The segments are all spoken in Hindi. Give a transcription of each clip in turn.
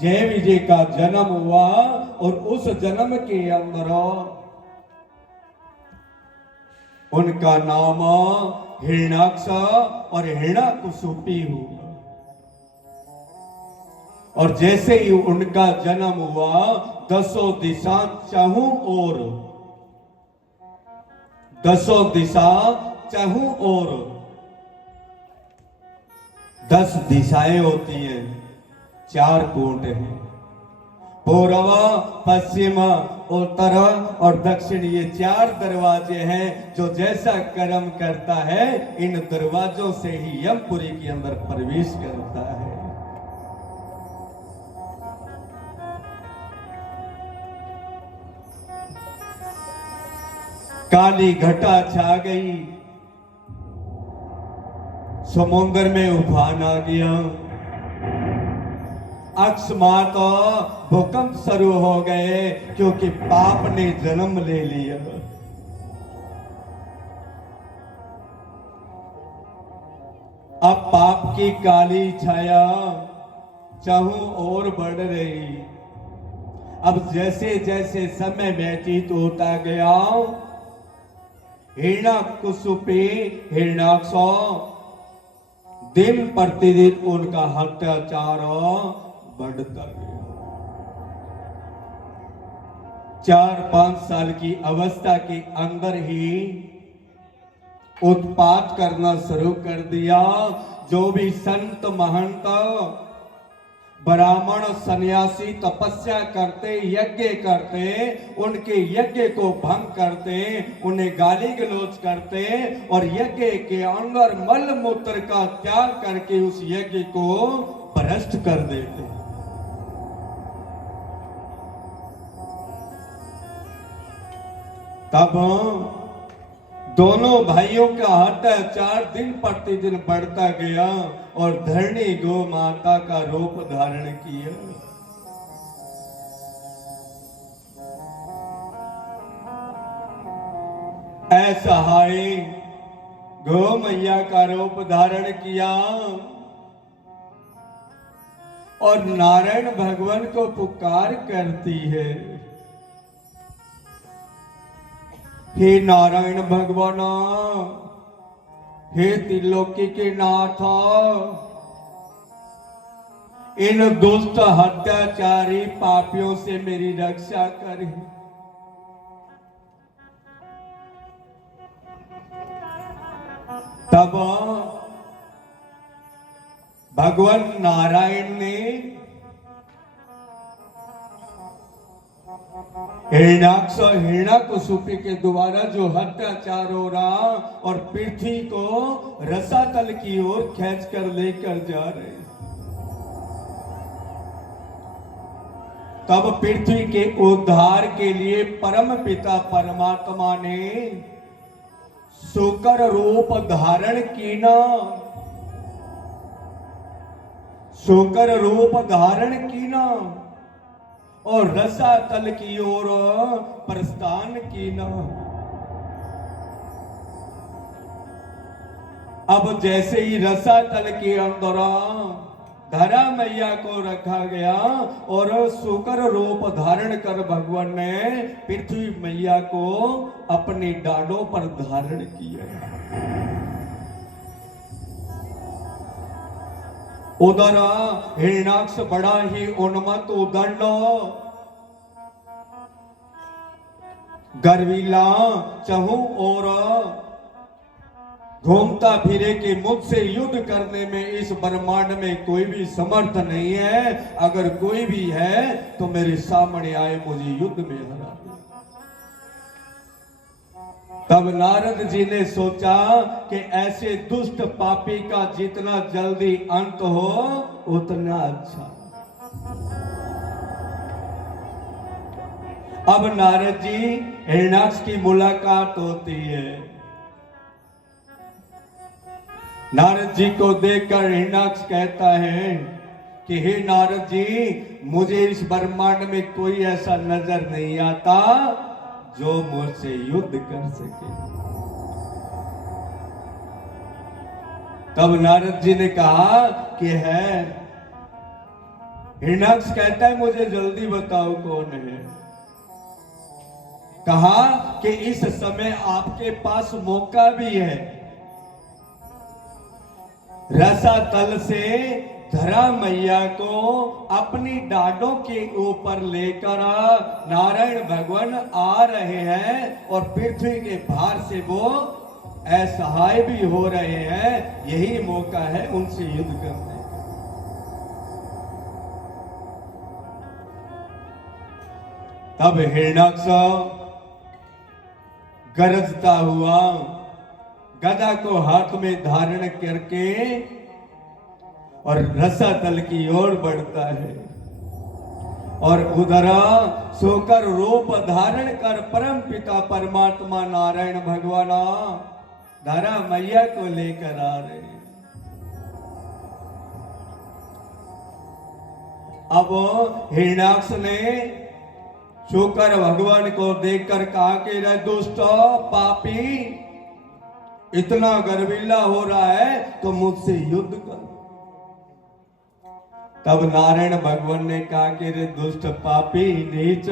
जय विजय का जन्म हुआ और उस जन्म के अंदर उनका नाम हिरण्याक्ष और हिरण्याकुसुपी हुआ। और जैसे ही उनका जन्म हुआ, 10 दिशा चाहूं और 10 दिशा चाहूं और 10 दिशाएं होती हैं, 4 कूट हैं, पूर्व, पश्चिम, उत्तर और दक्षिण। ये 4 दरवाजे हैं जो जैसा कर्म करता है इन दरवाजों से ही यमपुरी के अंदर प्रवेश करता है। काली घटा छा गई, समुद्र में उफान आ गया, अकस्मात भूकंप शुरू हो गए क्योंकि पाप ने जन्म ले लिया। अब पाप की काली छाया चाहूं और बढ़ रही। अब जैसे जैसे समय व्यतीत होता गया, हिरण्याकुसुपी हिरण्याक्ष दिन प्रतिदिन उनका अत्याचार बढ़ता गया। 4-5 साल की अवस्था के अंदर ही उत्पात करना शुरू कर दिया। जो भी संत महंत ब्राह्मण सन्यासी तपस्या करते, यज्ञ करते, उनके यज्ञ को भंग करते, उन्हें गाली गलौज करते और यज्ञ के अंदर मल मूत्र का त्याग करके उस यज्ञ को भ्रष्ट कर देते। तब दोनों भाइयों का अत्याचार दिन प्रतिदिन बढ़ता गया और धरणी गो माता का रूप धारण किया। असहाय गो मैया का रूप धारण किया और नारायण भगवान को पुकार करती है, हे नारायण भगवान, हे त्रिलोकी के नाथ, इन दुष्ट हत्याचारी पापियों से मेरी रक्षा कर। तब भगवान नारायण ने हिरण्याक्ष हिरण्याकुसुपी के द्वारा जो अत्याचार हो रहा और पृथ्वी को रसातल की ओर खींचकर लेकर जा रहे, तब पृथ्वी के उद्धार के लिए परम पिता परमात्मा ने शुकर रूप धारण किया, शुकर रूप धारण किया और रसातल की ओर प्रस्थान किया। अब जैसे ही रसातल के अंदर धरा मैया को रखा गया और शुकर रूप धारण कर भगवान ने पृथ्वी मैया को अपनी डालों पर धारण किया। उधर हिरण्याक्ष बड़ा ही उन्मत्त उदंड गर्वीला चहु और घूमता फिरे कि मुझसे युद्ध करने में इस ब्रह्मांड में कोई भी समर्थ नहीं है, अगर कोई भी है तो मेरे सामने आए, मुझे युद्ध में हरा दे। तब नारद जी ने सोचा कि ऐसे दुष्ट पापी का जितना जल्दी अंत हो उतना अच्छा। अब नारद जी हिरण्याक्ष की मुलाकात होती है। नारद जी को देखकर हिरण्याक्ष कहता है कि हे नारद जी, मुझे इस ब्रह्मांड में कोई ऐसा नजर नहीं आता जो मुझसे युद्ध कर सके। तब नारद जी ने कहा कि है, हिरण्याक्ष कहता है मुझे जल्दी बताओ कौन है। कहा कि इस समय आपके पास मौका भी है। रसातल से धरा मैया को अपनी डांडों के ऊपर लेकर नारायण भगवान आ रहे हैं और पृथ्वी के भार से वो असहाय भी हो रहे हैं। यही मौका है उनसे युद्ध करने का। तब हिरण्याक्ष गरजता हुआ गदा को हाथ में धारण करके और रसातल की ओर बढ़ता है और उधर सोकर रूप धारण कर परम पिता परमात्मा नारायण भगवान धरा मैया को लेकर आ रहे हैं। अब हिरण्याक्ष ने शोकर भगवान को देखकर कहा कि रे दुष्ट पापी, इतना गर्विल्ला हो रहा है तो मुझसे युद्ध कर। तब नारायण भगवान ने कहा कि रे दुष्ट पापी नीच,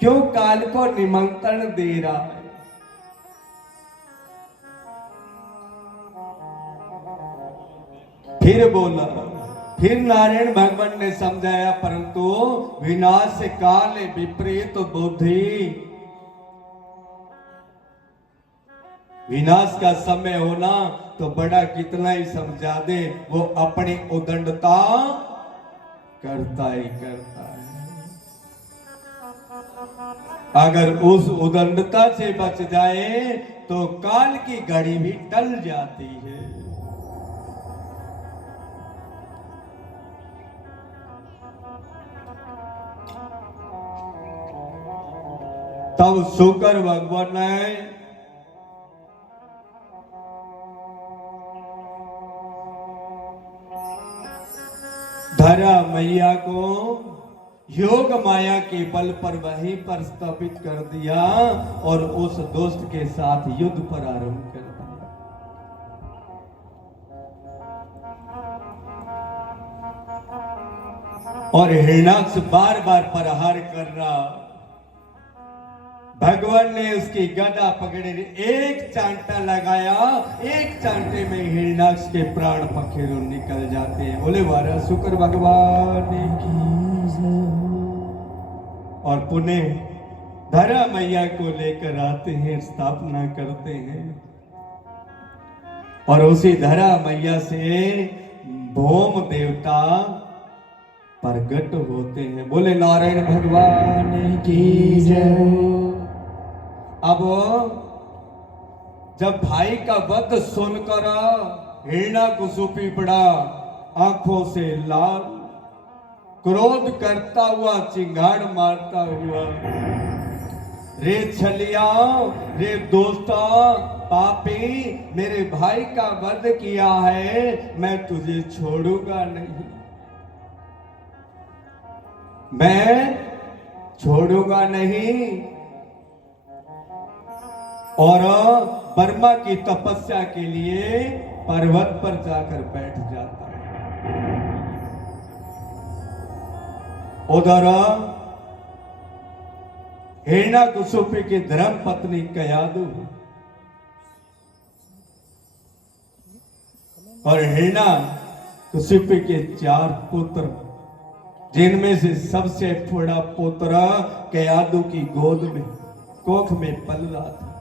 क्यों काल को निमंत्रण दे रहा है? फिर बोला, फिर नारायण भगवान ने समझाया, परंतु विनाश काल विपरीत बुद्धि, विनाश का समय होना तो बड़ा कितना ही समझा दे, वो अपनी उदंडता करता ही करता है। अगर उस उदंडता से बच जाए तो काल की घड़ी भी टल जाती है। तब शुकर भगवान ने धरा मैया को योग माया के बल पर वहीं पर स्थापित कर दिया और उस दोस्त के साथ युद्ध प्रारंभ कर दिया। और हिरण्याक्ष बार बार प्रहार कर रहा। भगवान ने उसकी गदा पकड़े, एक चांटा लगाया, एक चांटे में हिरण्याक्ष के प्राण पखेरु निकल जाते हैं। बोले वारा शुक्र भगवान की। और पुनः धरा मैया को लेकर आते हैं, स्थापना करते हैं और उसी धरा मैया से भौम देवता प्रकट होते हैं। बोले नारायण भगवान की जय। अब जब भाई का वध सुनकर हिरण्याकुसुपी पड़ा, आंखों से लाल, क्रोध करता हुआ, चिंगाड़ मारता हुआ, रे छलिया, रे दोस्ता पापी, मेरे भाई का वध किया है, मैं तुझे छोड़ूंगा नहीं, मैं छोड़ूंगा नहीं। और बर्मा की तपस्या के लिए पर्वत पर जाकर बैठ जाता है। उधर हिरण्याकुसुपी की धर्म पत्नी कयादु और हिरण्याकुसुपी के 4 पुत्र, जिनमें से सबसे बड़ा पुत्र कयादु की गोद में कोख में पल रहा था।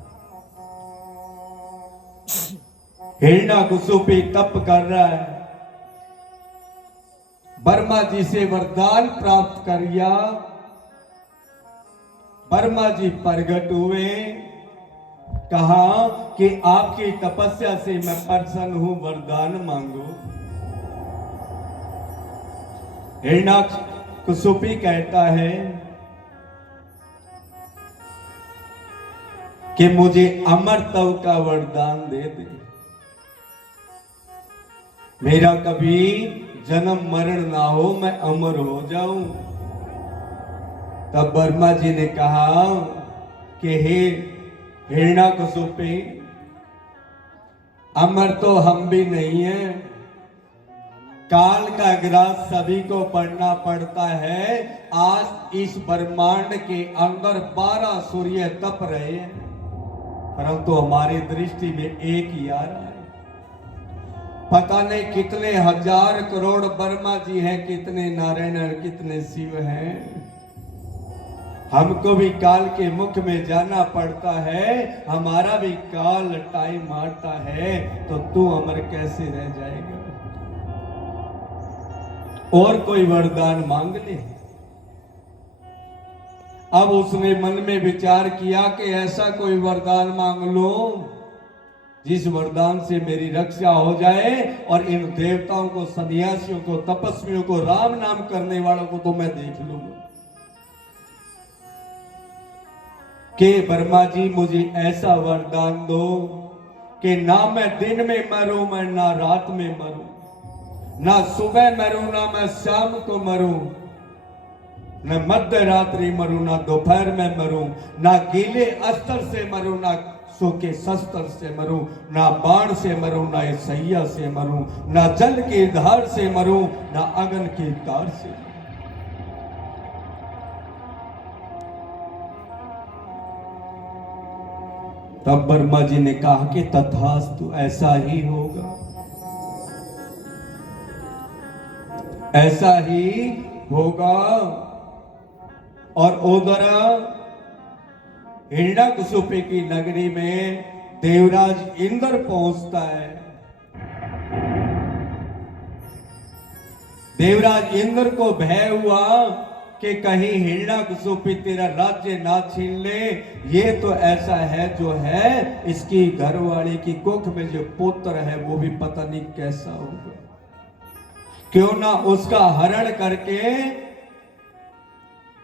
हिरण्याकुसुपी तप कर रहा है, बर्मा जी से वरदान प्राप्त किया। बर्मा जी प्रगट हुए, कहा कि आपकी तपस्या से मैं प्रसन्न हूं, वरदान मांगो। हिरण्याकुसुपी कहता है कि मुझे अमरत्व का वरदान दे दे, मेरा कभी जन्म मरण ना हो, मैं अमर हो जाऊं। तब बर्मा जी ने कहा कि हे हिरण्याकुसुपी, अमर तो हम भी नहीं हैं, काल का ग्रास सभी को पढ़ना पड़ता है। आज इस ब्रह्मांड के अंदर 12 सूर्य तप रहे हैं, परंतु हमारी दृष्टि में एक ही आ रहा है। पता नहीं कितने हजार करोड़ ब्रह्मा जी हैं, कितने नारायण और कितने शिव हैं। हमको भी काल के मुख में जाना पड़ता है, हमारा भी काल टाइम आता है, तो तू अमर कैसे रह जाएगा। और कोई वरदान मांग ले। अब उसने मन में विचार किया कि ऐसा कोई वरदान मांग लो जिस वरदान से मेरी रक्षा हो जाए और इन देवताओं को, सन्यासियों को, तपस्वियों को, राम नाम करने वालों को तो मैं देख लूंगा। कि ब्रह्मा जी मुझे ऐसा वरदान दो कि ना मैं दिन में मरूं, मैं ना रात में मरूं, ना सुबह मरूं, ना मैं शाम को मरूं, न मध्य रात्रि मरूं, ना दोपहर में मरूं, ना गीले अस्त्र से मरूं, ना सूखे शस्त्र से मरूं, ना बाण से मरूं, ना सैया से मरूं, ना जल की धार से मरूं, ना अग्नि की तार से मरूं। तब ब्रह्मा जी ने कहा कि तथास्तु, ऐसा ही होगा, ऐसा ही होगा। और उधर हिरण्यकशिपु की नगरी में देवराज इंद्र पहुंचता है। देवराज इंद्र को भय हुआ कि कहीं हिरण्यकशिपु तेरा राज्य ना छीन ले। ये तो ऐसा है जो है, इसकी घरवाली की कुख में जो पुत्र है वो भी पता नहीं कैसा होगा। क्यों ना उसका हरण करके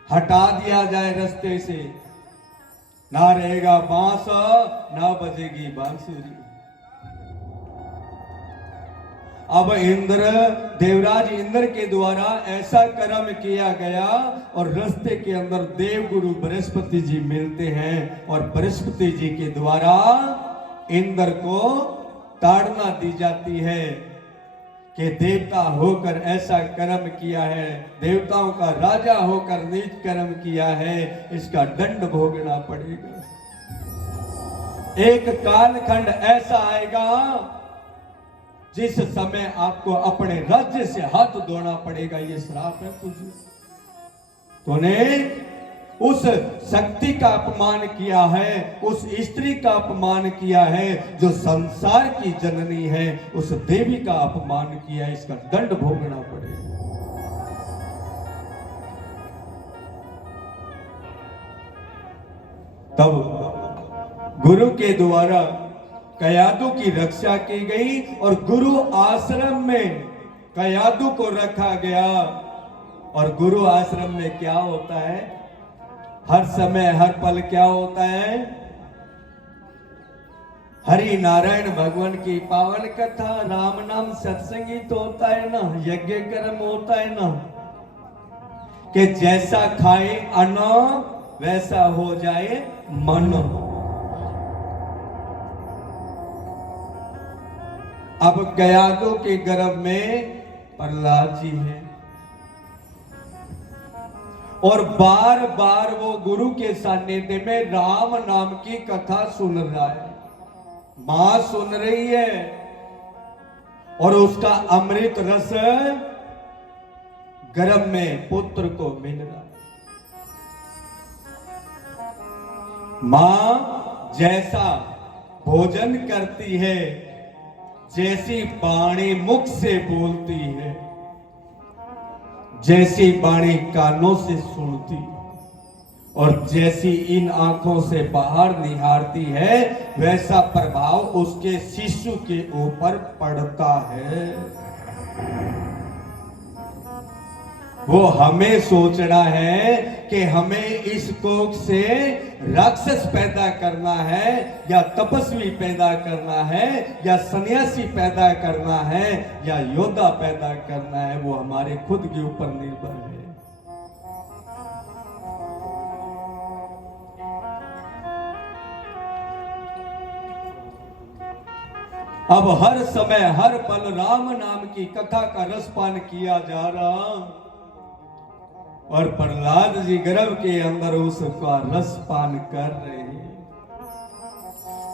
हटा दिया जाए रास्ते से। ना रहेगा बांस, ना बजेगी बांसुरी। अब इंद्र, देवराज इंद्र के द्वारा ऐसा कर्म किया गया और रास्ते के अंदर देवगुरु बृहस्पति जी मिलते हैं और बृहस्पति जी के द्वारा इंद्र को ताड़ना दी जाती है कि देवता होकर ऐसा कर्म किया है, देवताओं का राजा होकर नीच कर्म किया है, इसका दंड भोगना पड़ेगा। एक कालखंड ऐसा आएगा जिस समय आपको अपने राज्य से हाथ धोना पड़ेगा। ये श्राप है तुझे। तूने उस शक्ति का अपमान किया है, उस स्त्री का अपमान किया है जो संसार की जननी है, उस देवी का अपमान किया है, इसका दंड भोगना पड़ेगा। तब गुरु के द्वारा कयादू की रक्षा की गई और गुरु आश्रम में कयादू को रखा गया। और गुरु आश्रम में क्या होता है, हर समय हर पल क्या होता है, हरि नारायण भगवान की पावन कथा, राम नाम सत्संगीत होता है ना, यज्ञ कर्म होता है ना, कि जैसा खाए अन्न वैसा हो जाए मन। अब कयादू के गर्भ में प्रहलाद जी हैं और बार बार वो गुरु के सानिध्य में राम नाम की कथा सुन रहा है। मां सुन रही है और उसका अमृत रस गर्भ में पुत्र को मिल रहा है। मां जैसा भोजन करती है, जैसी वाणी मुख से बोलती है, जैसी वाणी कानों से सुनती और जैसी इन आंखों से बाहर निहारती है, वैसा प्रभाव उसके शिशु के ऊपर पड़ता है। वो हमें सोचना है कि हमें इस कोख से राक्षस पैदा करना है या तपस्वी पैदा करना है या सन्यासी पैदा करना है या योद्धा पैदा करना है, वो हमारे खुद के ऊपर निर्भर है। अब हर समय हर पल राम नाम की कथा का रसपान किया जा रहा, और प्रहलाद जी गर्भ के अंदर उसका रसपान कर रहे हैं।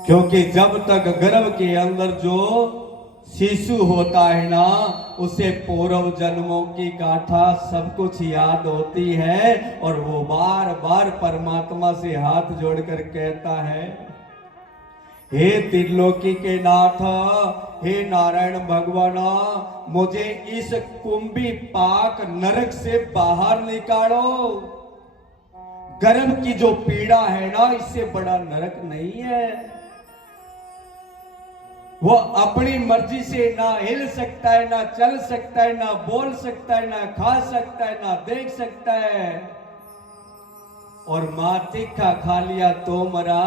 क्योंकि जब तक गर्भ के अंदर जो शिशु होता है ना, उसे पूर्व जन्मों की गाथा सब कुछ याद होती है, और वो बार बार परमात्मा से हाथ जोड़कर कहता है, हे त्रिलोकी के नाथ, हे नारायण भगवान, मुझे इस कुंभी पाक नरक से बाहर निकालो। गर्भ की जो पीड़ा है ना, इससे बड़ा नरक नहीं है। वो अपनी मर्जी से ना हिल सकता है, ना चल सकता है, ना बोल सकता है, ना खा सकता है, ना देख सकता है। और मां तीखा खा लिया तो मरा,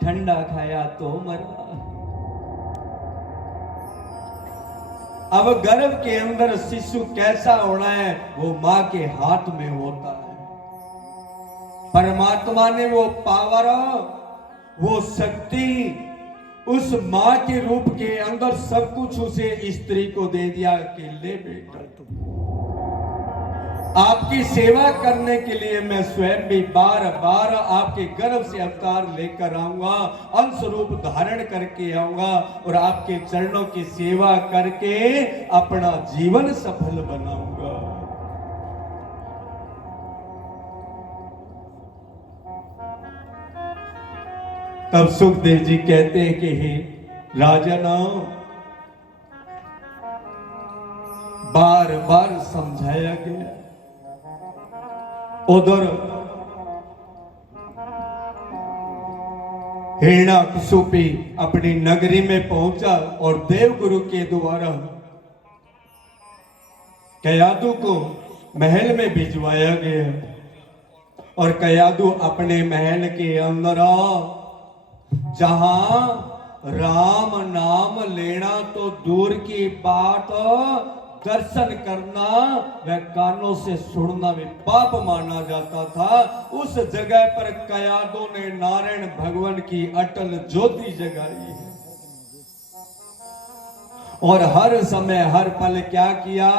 ठंडा खाया तो मरा। अब गर्भ के अंदर शिशु कैसा होना है, वो मां के हाथ में होता है। परमात्मा ने वो पावर, वो शक्ति उस मां के रूप के अंदर सब कुछ उसे स्त्री को दे दिया कि ले बेटा, आपकी सेवा करने के लिए मैं स्वयं भी बार बार आपके गर्भ से अवतार लेकर आऊंगा, अंश रूप धारण करके आऊंगा, और आपके चरणों की सेवा करके अपना जीवन सफल बनाऊंगा। तब सुखदेव जी कहते हैं कि हे राजन, बार बार समझाया गया। उधर हिरण्याकशिपु अपनी नगरी में पहुंचा और देवगुरु के द्वारा कयादु को महल में भिजवाया गया, और कयादु अपने महल के अंदर जहां राम नाम लेना तो दूर की बात, दर्शन करना वह कानों से सुनना भी पाप माना जाता था। उस जगह पर कयादों ने नारायण भगवान की अटल ज्योति जगाई है, और हर समय हर पल क्या किया,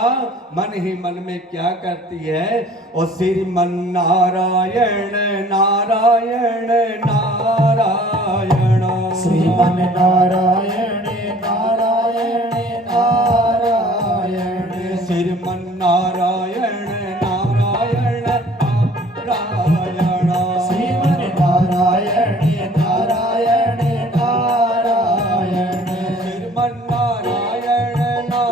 मन ही मन में क्या करती है, और श्रीमन नारायण नारायण नारायण, श्रीमन नारायण नारायण नारायण, श्रीमन नारायण नारायण नारायण, श्रीमन नारायण नारायण नारायण, श्रीमन नारायण नारायण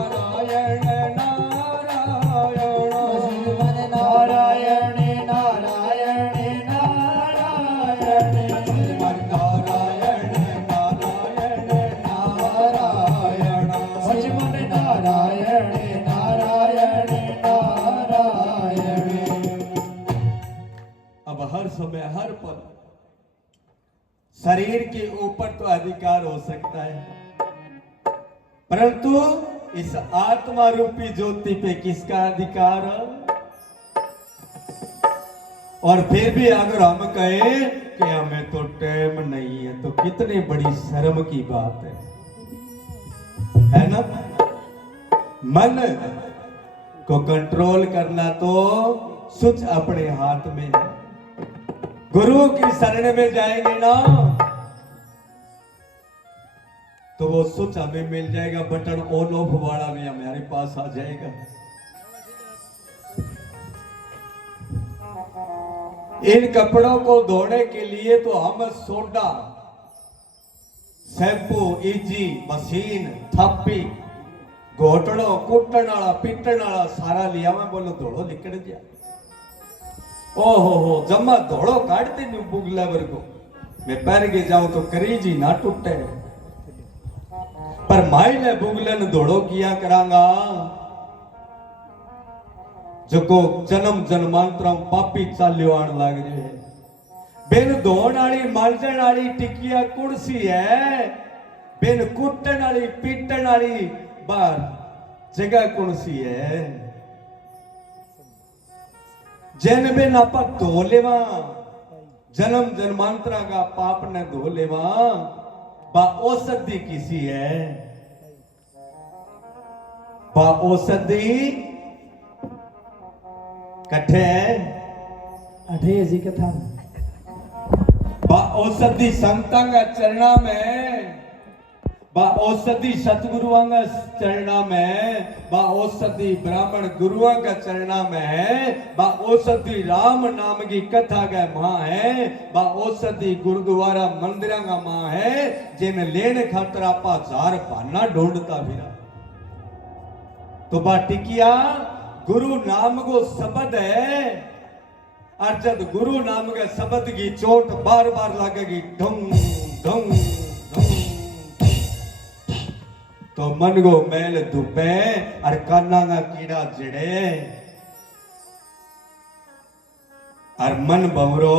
नारायण, श्रीमन नारायण नारायण नारायण, श्रीमन नारायण नारायण नारायण, श्रीमन नारायण नारायण नारायण। अब हर समय हर पल शरीर के ऊपर तो अधिकार हो सकता है, परंतु इस आत्मा रूपी ज्योति पे किसका अधिकार है? और फिर भी अगर हम कहें कि हमें तो टाइम नहीं है, तो कितनी बड़ी शर्म की बात है ना? मन को कंट्रोल करना तो सुच अपने हाथ में है। गुरु की शरण में जाएंगे ना, तो वो सुच हमें मिल जाएगा, बटन ऑन ऑफ वाला भी हमारे पास आ जाएगा। इन कपड़ों को धोने के लिए तो हम सोडा, शैम्पू, इजी, मशीन, थप्पी, घोटड़ो, कुटन वाला, पीटन वाला सारा लिया, मैं बोलो धोड़ो निकल गया। ओहो हो, जमा धोड़ो काटते नहीं बुगला वर्गो, मैं पैर के जाऊं तो करीज ही ना टूटे, पर माई ने बुगलन धोड़ो किया करांगा, जो को जन्म जन्मांतरम पापी चाल्यो आन लग रहे है। बिन धोण वाली मांजण वाली टिकिया कुर्सी है, बिन कुटन वाली पीटन वाली बार जगह कुर्सी है। जैन बिन आप धो लेवा, जन्म जन्मांतरा का पाप ने धो लेवा, बा औषधि किसी है। बा औषधि कठे अठे जी कथा बा औषधि संतांगा चरणा में, बा औषधि सतगुरुओं का चरणा में, बा औषधि ब्राह्मण गुरुओं का चरणा में है, बा औषधि राम नाम की कथा का मां है, बा औषधि गुरुद्वारा मंदिर का मां है, जिन लेने खातर आपा जार भाना ढूंढता फिरा। तो बा टिकिया गुरु नाम को शब्द है, और जब गुरु नाम के शब्द की चोट बार बार लगेगी ढंग ढंग ढंग, तो मन को मैल धुपे और काना का कीड़ा जड़े और मन भवरो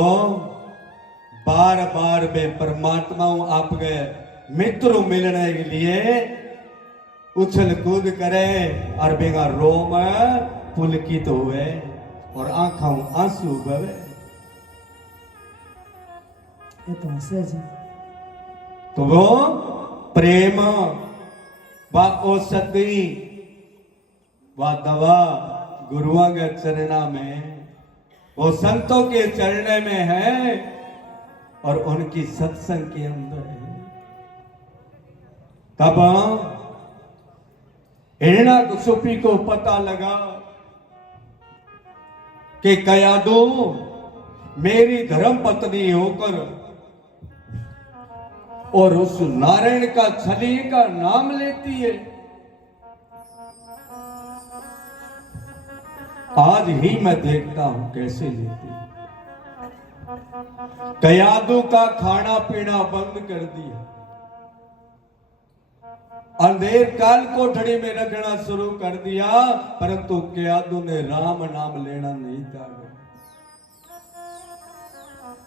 बार बार बे परमात्मा आपके मित्रों मिलने के लिए उछल कूद करे और बेगा रोम पुलकित हुए और आंखों आंसू बहे। ये तो हंसे जी। तो वो प्रेम व औषधि व दवा गुरुओं के चरणा में, वो संतों के चरण में है और उनकी सत्संग के अंदर है। तब हिरण्यकशिपु को पता लगा कि कयादू मेरी धर्म पत्नी होकर और उस नारायण का छली का नाम लेती है, आज ही मैं देखता हूं कैसे लेती है। कयादू का खाना पीना बंद कर दिया, अंधेर काल कोठड़ी में रखना शुरू कर दिया, परंतु कयादू ने राम नाम लेना नहीं था।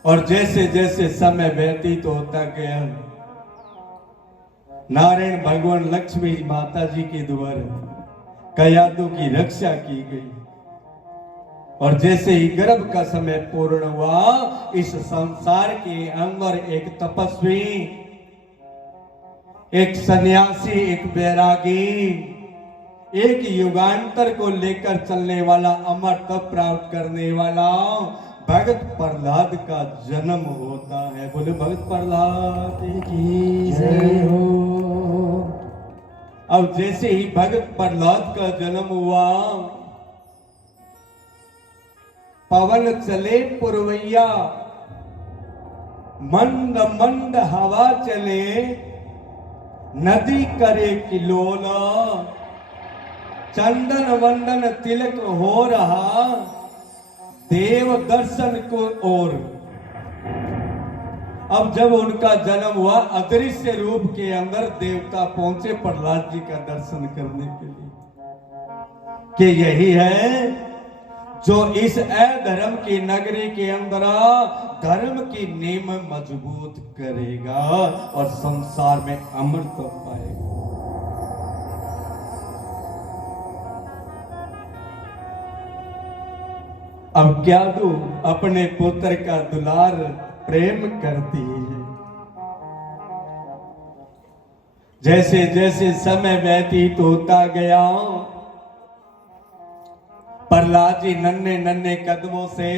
और जैसे जैसे समय व्यतीत होता गया, नारायण भगवान लक्ष्मी माता जी के द्वारा कयादू की रक्षा की गई। और जैसे ही गर्भ का समय पूर्ण हुआ, इस संसार के अंदर एक तपस्वी, एक सन्यासी, एक बैरागी, एक युगांतर को लेकर चलने वाला, अमर तप प्राप्त करने वाला भगत प्रहलाद का जन्म होता है। बोले भगत प्रहलाद की जय हो। अब जैसे ही भगत प्रहलाद का जन्म हुआ, पवन चले पुरवैया, मंद मंद हवा चले, नदी करे किलोला, चंदन वंदन तिलक हो रहा, देव दर्शन को और। अब जब उनका जन्म हुआ, अदृश्य रूप के अंदर देवता पहुंचे प्रहलाद जी का दर्शन करने के लिए, कि यही है जो इस अधर्म की नगरी के अंदर धर्म की नींव मजबूत करेगा और संसार में अमृत पाएगा। अब क्या दू अपने पुत्र का दुलार प्रेम करती है। जैसे जैसे समय व्यतीत होता गया, प्रहलाद जी नन्हे नन्हे कदमों से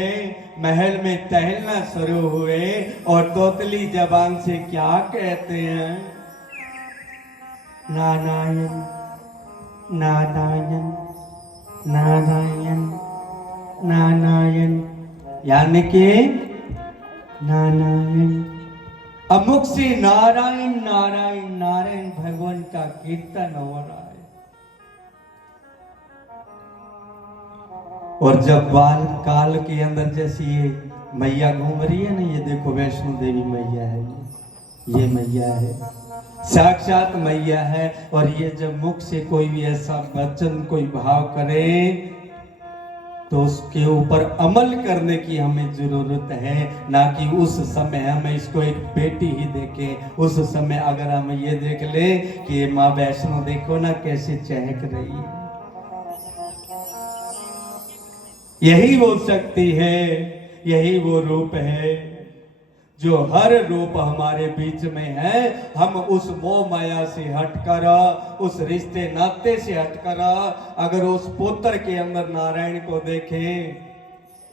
महल में टहलना शुरू हुए और तोतली जबान से क्या कहते हैं? नारायण नारायण नारायण नारायण, यानी कि नारायण। अमुक से नारायण नारायण नारायण भगवान का कीर्तन हो रहा है। और जब बाल काल के अंदर जैसी ये मैया घूम रही है ना, ये देखो वैष्णो देवी मैया है, ये मैया है, साक्षात मैया है। और ये जब मुख से कोई भी ऐसा वचन, कोई भाव करे, तो उसके ऊपर अमल करने की हमें जरूरत है, ना कि उस समय हमें इसको एक बेटी ही देखें। उस समय अगर हम ये देख ले कि ये माँ वैष्णो देखो ना कैसे चहक रही है, यही वो शक्ति है, यही वो रूप है जो हर रूप हमारे बीच में है, हम उस मोह माया से हटकर, उस रिश्ते नाते से हटकर अगर उस पुत्र के अंदर नारायण को देखें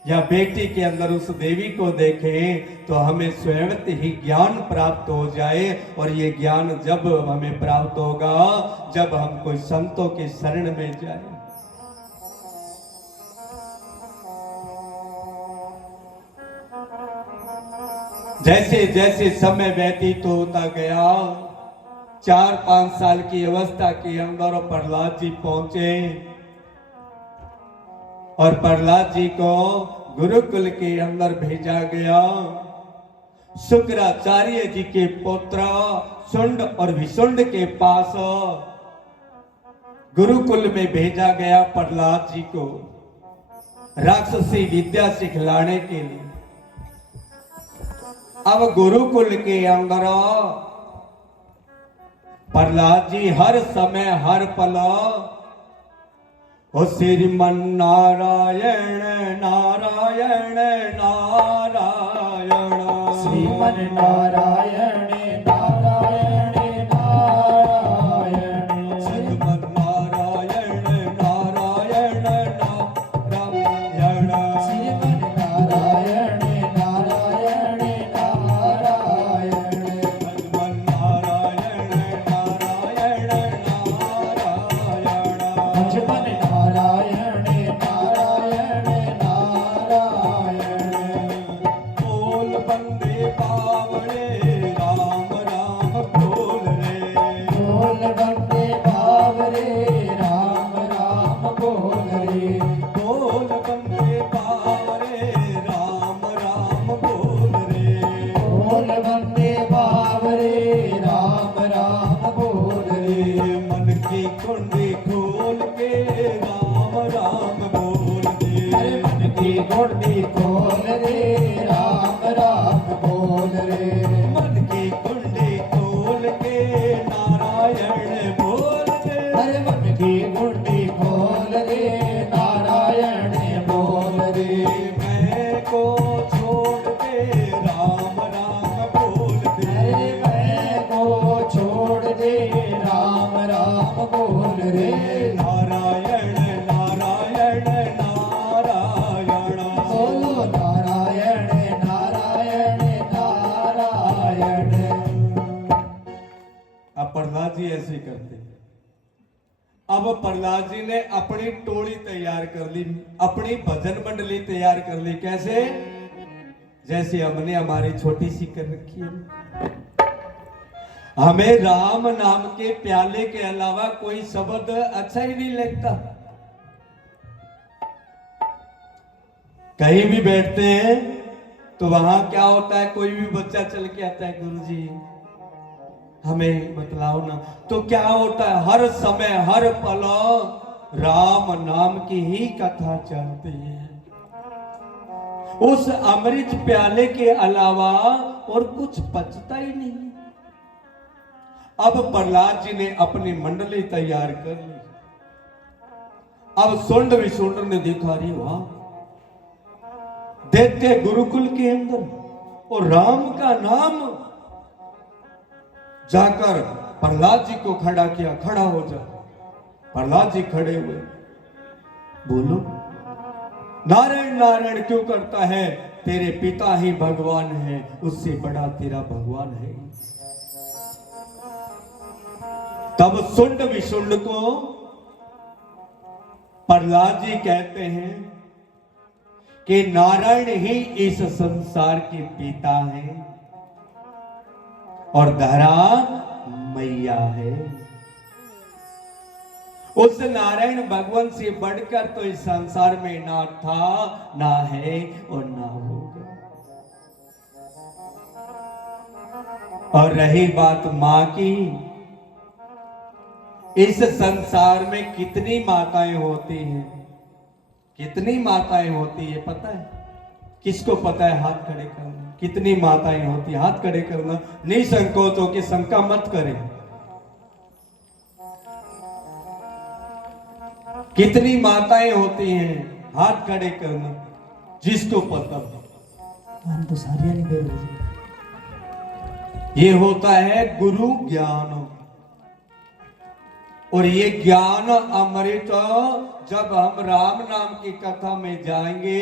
या बेटी के अंदर उस देवी को देखें तो हमें स्वयं ही ज्ञान प्राप्त हो जाए। और ये ज्ञान जब हमें प्राप्त होगा जब हम कोई संतों के शरण में जाए। जैसे जैसे समय व्यतीत होता गया, 4-5 साल की अवस्था के अंदर प्रहलाद जी पहुंचे और प्रहलाद जी को गुरुकुल के अंदर भेजा गया। शुक्राचार्य जी के पुत्र शुंड और विशुंड के पास गुरुकुल में भेजा गया प्रहलाद जी को राक्षसी विद्या सिखलाने के लिए। अब गुरुकुल के अंदर प्रहलाद जी हर समय हर पल ओ श्रीमन नारायण नारायण नारायण, श्रीमन नारायण नारायण नारायण, श्रीमन नारायण नारायण नारायण, श्रीमन नारायण नारायण नारायण, श्रीमन नारायण नारायण नारायण, लक्ष्मण नारायण नारायण नारायण, बोल बंदे बावड़े राम राम बोल रे, बोल बंदे बावरे राम राम बोल रे, बोल बंदे बावरे राम राम बोल रे, बोल बंदे बावरे राम राम बोल रे, मन की कुंडी खोल के राम राम बोल दे, अरे मन की गुंडी खोल रे राम राम बोल रे, मन की कुंडी खोल के नारायण बोल दे, अरे मन की गुंडी खोल रे नारायण बोल रे, मैं को छोड़ के राम राम बोल दे, अरे मैं को छोड़ दे राम राम बोल रे, नारायण नारायण नारायण, बोलो नारायण नारायण नारायण। अब प्रहलाद जी ऐसे करते हैं। अब प्रहलाद जी ने अपनी टोली तैयार कर ली, अपनी भजन मंडली तैयार कर ली। कैसे? जैसे हमने हमारी छोटी सी कर रखी है। हमें राम नाम के प्याले के अलावा कोई शब्द अच्छा ही नहीं लगता। कहीं भी बैठते हैं तो वहां क्या होता है, कोई भी बच्चा चल के आता है, गुरुजी हमें बतलाओ ना। तो क्या होता है, हर समय हर पल राम नाम की ही कथा चलती है। उस अमृत प्याले के अलावा और कुछ बचता ही नहीं। अब प्रहलाद जी ने अपनी मंडली तैयार कर ली। अब सुंड विशुंड ने देखा, रही वहां दैत्य गुरुकुल के अंदर और राम का नाम, जाकर प्रहलाद जी को खड़ा किया, खड़ा हो जा। प्रहलाद जी खड़े हुए, बोलो नारायण नारायण क्यों करता है? तेरे पिता ही भगवान है, उससे बड़ा तेरा भगवान है। तब सुंड विशुंड को प्रहलाद जी कहते हैं कि नारायण ही इस संसार के पिता हैं और धरा मैया है। उस नारायण भगवान से बढ़कर तो इस संसार में ना था, ना है और ना होगा। और रही बात मां की, इस संसार में कितनी माताएं होती हैं, कितनी माताएं होती है पता है? किसको पता है? हाथ खड़े करना। कितनी माताएं होती है? हाथ खड़े करना। निसंकोच होकर शंका मत करें। कितनी माताएं होती हैं? हाथ खड़े करना जिसको पता। हम तो सारिया नहीं दे रहे। ये होता है गुरु ज्ञान। और ये ज्ञान अमृत जब हम राम नाम की कथा में जाएंगे,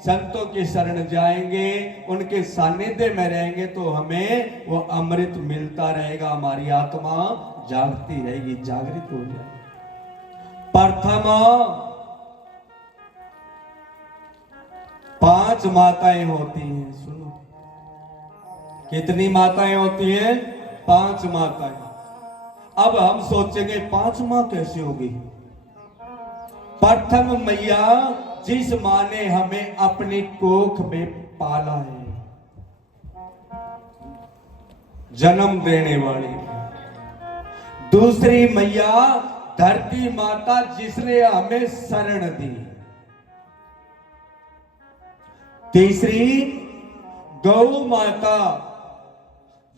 संतों की शरण जाएंगे, उनके सानिध्य में रहेंगे, तो हमें वो अमृत मिलता रहेगा। हमारी आत्मा जागती रहेगी, जागृत हो जाएगी। प्रथम 5 माताएं होती हैं। सुनो, कितनी माताएं होती हैं? 5 माताएं। अब हम सोचेंगे 5 माँ कैसे होगी? प्रथम मैया, जिस माँ ने हमें अपनी कोख में पाला है, जन्म देने वाली। दूसरी मैया धरती माता, जिसने हमें शरण दी। तीसरी गौ माता,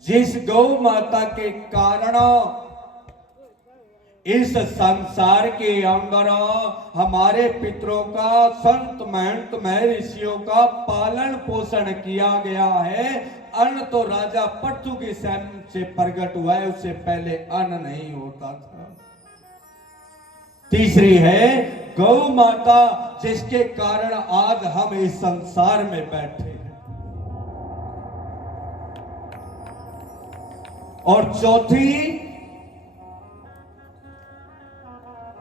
जिस गौ माता के कारण इस संसार के अंदर हमारे पितरों का, संत महंत महर्षियों का पालन पोषण किया गया है। अन्न तो राजा पट्टू के सैन से प्रकट हुआ है, उससे पहले अन्न नहीं होता था। तीसरी है गौ माता, जिसके कारण आज हम इस संसार में बैठे हैं। और चौथी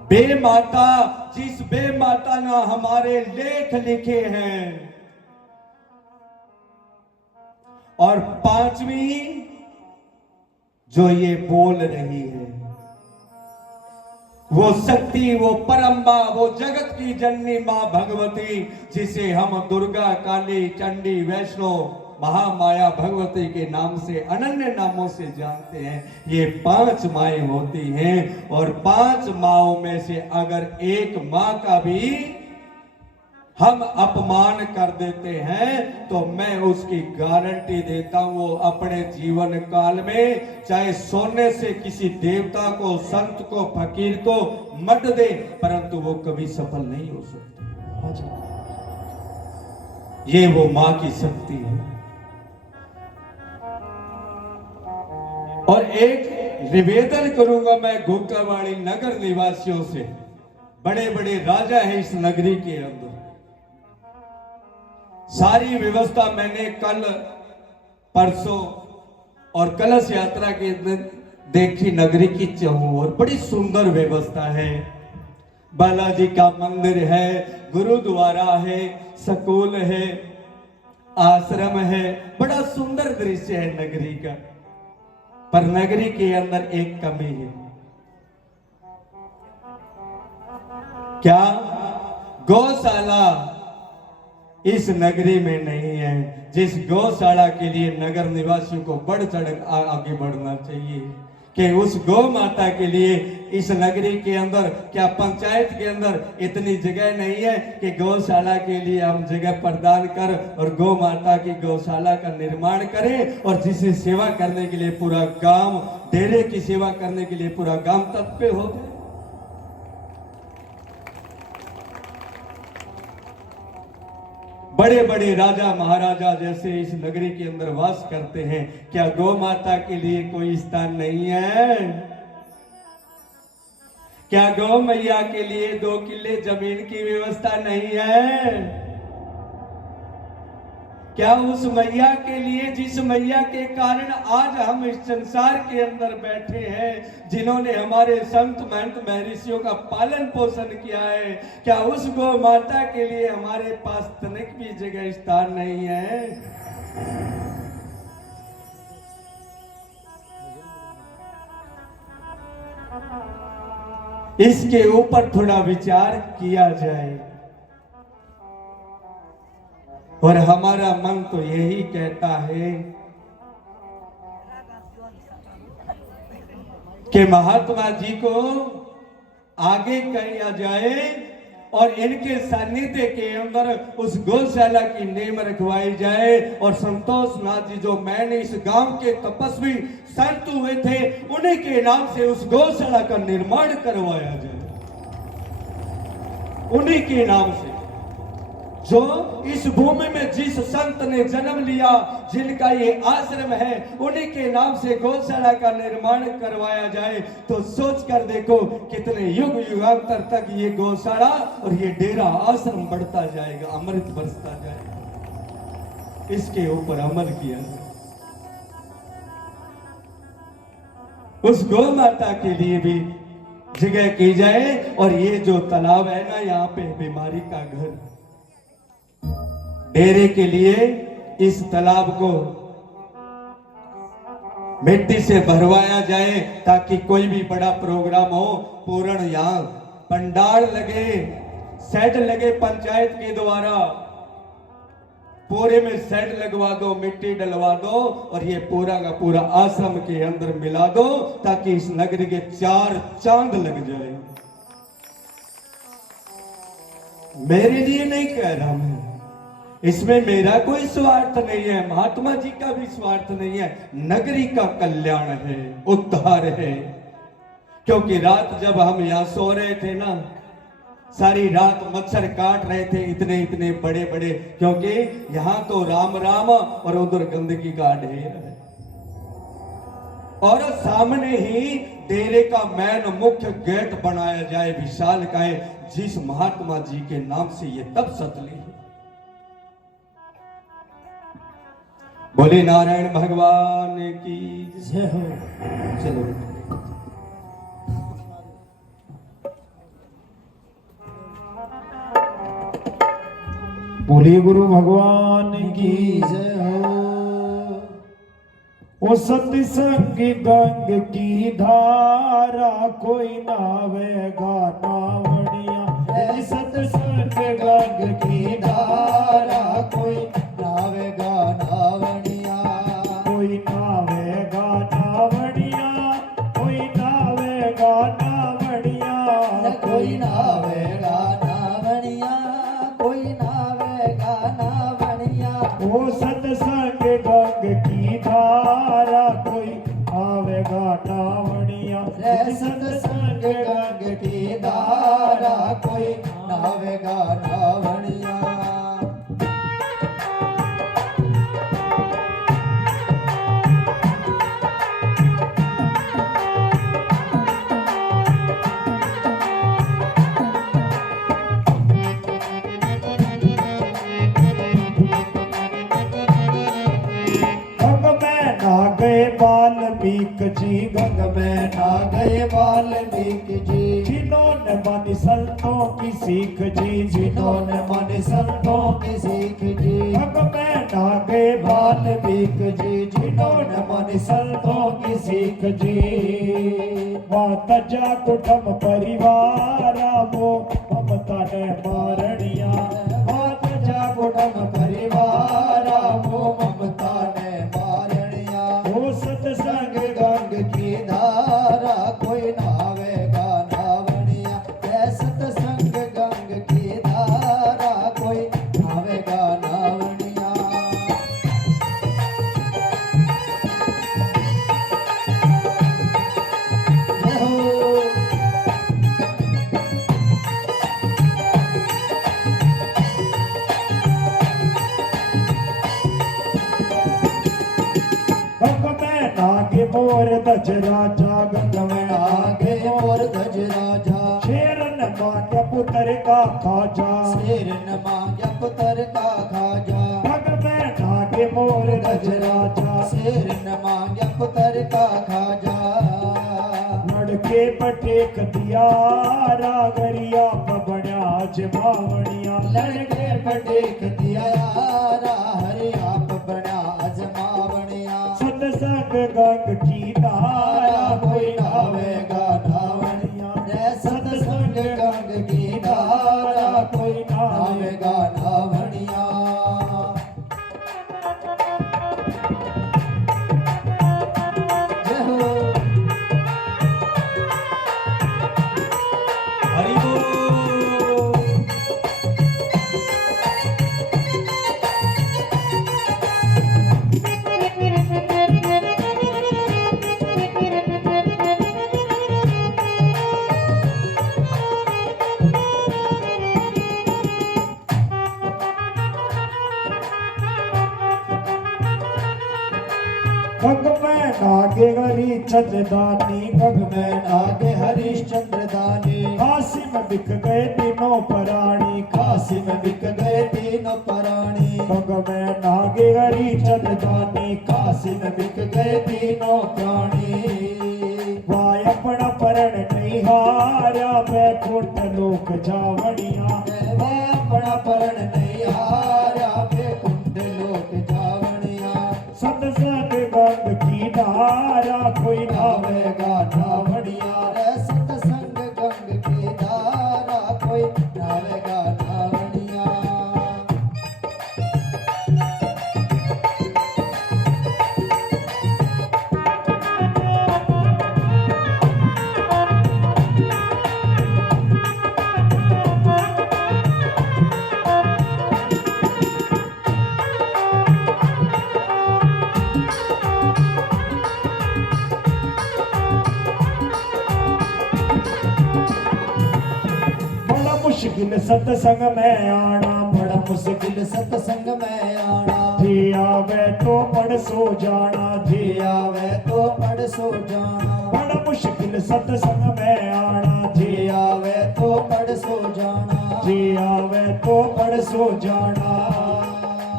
बे माता, जिस बे माता ने हमारे लेख लिखे हैं। और पांचवी जो ये बोल रही है, वो शक्ति, वो परम्बा, वो जगत की जननी मां भगवती, जिसे हम दुर्गा, काली, चंडी, वैष्णो, महामाया भगवती के नाम से, अनन्य नामों से जानते हैं। ये 5 माएं होती हैं। और 5 माओं में से अगर एक मां का भी हम अपमान कर देते हैं, तो मैं उसकी गारंटी देता हूं, वो अपने जीवन काल में चाहे सोने से किसी देवता को, संत को, फकीर को मत दे, परंतु वो कभी सफल नहीं हो सकता। ये वो मां की शक्ति है। और एक निवेदन करूंगा मैं घोकावाड़ी नगर निवासियों से। बड़े बड़े राजा हैं इस नगरी के अंदर। सारी व्यवस्था मैंने कल परसों और कलश यात्रा के दिन देखी नगरी की चहु, और बड़ी सुंदर व्यवस्था है। बालाजी का मंदिर है, गुरुद्वारा है, स्कूल है, आश्रम है, बड़ा सुंदर दृश्य है नगरी का। पर नगरी के अंदर एक कमी है। क्या? गौशाला इस नगरी में नहीं है। जिस गौशाला के लिए नगर निवासियों को बढ़ चढ़ आगे बढ़ना चाहिए, कि उस गौ माता के लिए इस नगरी के अंदर, क्या पंचायत के अंदर इतनी जगह नहीं है कि गौशाला के लिए हम जगह प्रदान कर और गौ माता की गौशाला का निर्माण करें, और जिसे सेवा करने के लिए पूरा गांव, डेरे की सेवा करने के लिए पूरा गांव तत्पर हो जाए। बड़े बड़े राजा महाराजा जैसे इस नगरी के अंदर वास करते हैं, क्या गौ माता के लिए कोई स्थान नहीं है? क्या गौ मैया के लिए 2 किले जमीन की व्यवस्था नहीं है? क्या उस मैया के लिए, जिस मैया के कारण आज हम इस संसार के अंदर बैठे हैं, जिन्होंने हमारे संत महंत महर्षियों का पालन पोषण किया है, क्या उस गौ माता के लिए हमारे पास तनिक भी जगह स्थान नहीं है? इसके ऊपर थोड़ा विचार किया जाए। और हमारा मन तो यही कहता है कि महात्मा जी को आगे किया जाए और इनके सानिध्य के अंदर उस गौशाला की नींव रखवाई जाए। और संतोष नाथ जी जो मैंने इस गांव के तपस्वी संत हुए थे, उन्हीं के नाम से उस गौशाला का निर्माण करवाया जाए, उन्हीं के नाम से। जो इस भूमि में जिस संत ने जन्म लिया, जिनका ये आश्रम है, उन्हीं के नाम से गौशाला का निर्माण करवाया जाए तो सोच कर देखो कितने युग युगांतर तक ये गौशाला और ये डेरा आश्रम बढ़ता जाएगा, अमृत बरसता जाएगा। इसके ऊपर अमल किया जाए, उस गौ माता के लिए भी जगह की जाए। और ये जो तालाब है ना, यहाँ पे बीमारी का घर, डेरे के लिए इस तालाब को मिट्टी से भरवाया जाए ताकि कोई भी बड़ा प्रोग्राम हो, पूर्ण यहाँ पंडाल लगे, सेट लगे पंचायत के द्वारा, पूरे में सेट लगवा दो, मिट्टी डलवा दो और ये पूरा का पूरा आश्रम के अंदर मिला दो ताकि इस नगरी के 4 चांद लग जाए। मेरे लिए नहीं कह रहा मैं, इसमें मेरा कोई स्वार्थ नहीं है, महात्मा जी का भी स्वार्थ नहीं है, नगरी का कल्याण है, उद्धार है। क्योंकि रात जब हम यहां सो रहे थे ना, सारी रात मच्छर काट रहे थे, इतने इतने बड़े बड़े, क्योंकि यहां तो राम राम और उधर गंदगी का ढेर है। और सामने ही डेरे का मेन मुख्य गेट बनाया जाए विशाल का, जिस महात्मा जी के नाम से ये तप सतली है। बोले नारायण भगवान की जय हो। चलो बोले गुरु भगवान की जय हो। ओ सत्संग गंग की धारा कोई नावेगा नावड़िया, सत्संग गंग की धारा कोई नावेगा नावड़िया, कोई नावेगा नावड़िया, कोई नावेगा नावड़िया, कोई नावेगा नावड़िया, कोई नावेगा नावड़िया। ओ सत्संग गंग की धारा कोई आवेगा नावड़िया, सत्संग गंग की धारा कोई नावेगा नावड़िया। वाल्मीकि जी गंग में ना गए वाल्मीकि जी, जिन्होंने मानी संतों की सीख जी, जिन्होंने मानी संतों की सीख जी। गंग में ना गए वाल्मीकि जी, जिन्होंने मानी संतों की सीख जी। माता जा कुटुंब परिवार वो ममता ने मारणिया, माता जा कुटुंब परिवार वो ममता ने मारणिया। ओ सत्संग गंग की धारा कोई नावेगा नावड़िया, सत्संग गंग की धारा कोई नावेगा नावड़िया। जय हो। नागे मोर दज राजा, गंग में नागे मोर दज राजा। शेर न मांग्या पुत्र का खाजा, शेर न मांग्या पुत्र का खाजा। गंग में नागे मोर दज राजा, शेर न मांग्या पुत्र का खाजा। लड़के पटेक दिया रागरिया पबड़िया जमावड़िया, लड़के पटेक दिया हरिया पबड़िया जमावड़िया। सत्संग गंग की धारा कोई नावेगा नावड़िया, सत्संग गंग की धारा कोई नावेगा नावड़िया। जय हो। हरि बोल। गंग में नागे हरिश्चंद्र दानी, गंग में नागे हरिश्चंद्र दानी, काशी में बिक गए तीनों प्राणी, काशी में बिक गए तीनों प्राणी, गंग में नागे हरिश्चंद्र दानी, काशी में बिक गए तीनों प्राणी। वाय अपना परण नहीं हारा, बैकुंठ लोक जावड़िया, वाय अपना परण नहीं हारा, बैकुंठ लोक जावड़िया। सत्संग गंग की धारा, कोई नावेगा नावड़िया, सत्संग गंग की धारा, कोई नावेगा नावड़िया। मुश्किल सत्संग में आना, बड़ा मुश्किल सत्संग में आना, जी आवे तो पढ़ सो जाना, जी आवे तो पढ़ सो जाना, बड़ा मुश्किल सत्संग में आना, जी आवे तो पढ़ सो जाना, जी आवे तो पढ़ सो जाना।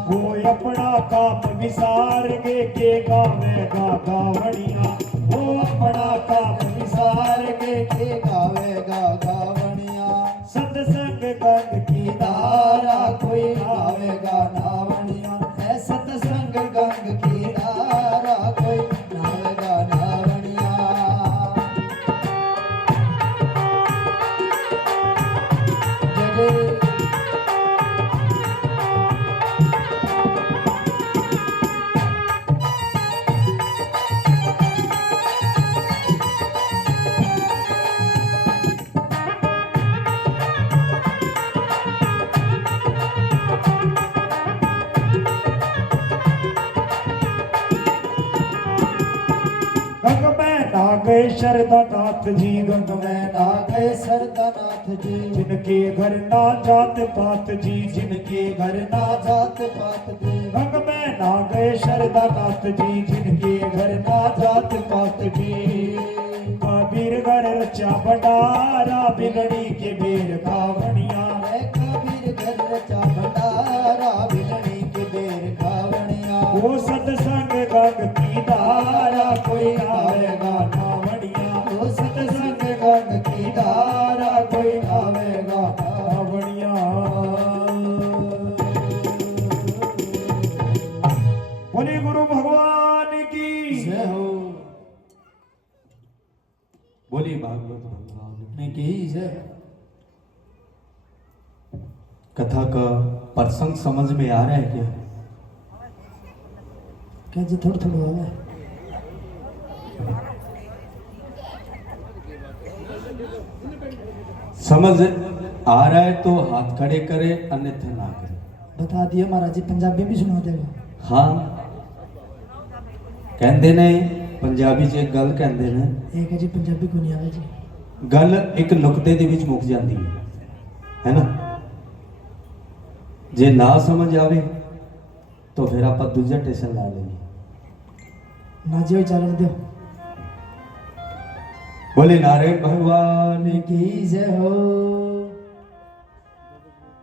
वो अपना काम विसार के गावेगा गावड़िया, वो अपना काम विसार के गावेगा गावड़िया। सत्संग गंग की धारा, कोई नावेगा नावड़िया, है सत्संग गंग की धारा, कोई नावेगा नावड़िया। जय गंग में ना गए शरदानाथ जी, गंग में ना गए शरदानाथ जी, जिनके घर ना जात पात जी, जिनके घर ना जात पात जी। गंग में ना गए शरदानाथ जी, जिनके घर ना जात पात जी। कबीर घर रचा भंडारा, बिगड़ी के बेर खावणिया, कबीर घर रचा भंडारा, बिगड़ी के बेर खावणिया। वो सत्संग गंग की धारा, कोई आवेगा नावड़िया, वो सत्संग गंग की धारा, कोई आवेगा नावड़िया। बोले गुरु भगवान की जय हो, बोलिए भागवत भगवान की जय। कथा का प्रसंग समझ में आ रहा है क्या? क्या जी थोड़ा थोड़ा हो गया। समझ आ रहा है तो हाथ खड़े करे, अन्यथा ना करे। बता दिया महाराज जी, पंजाबी भी सुना देगा। हाँ कहते ने पंजाबी च एक गल कहते ने, एक है जी पंजाबी को नहीं आवे जी, गल एक नुकते दे विच मुक जाती है ना। जे ना समझ आवे तो फिर आप दूजा स्टेशन ला लेंगे। ना जी चलन दो। बोले नारायण भगवान की जय हो।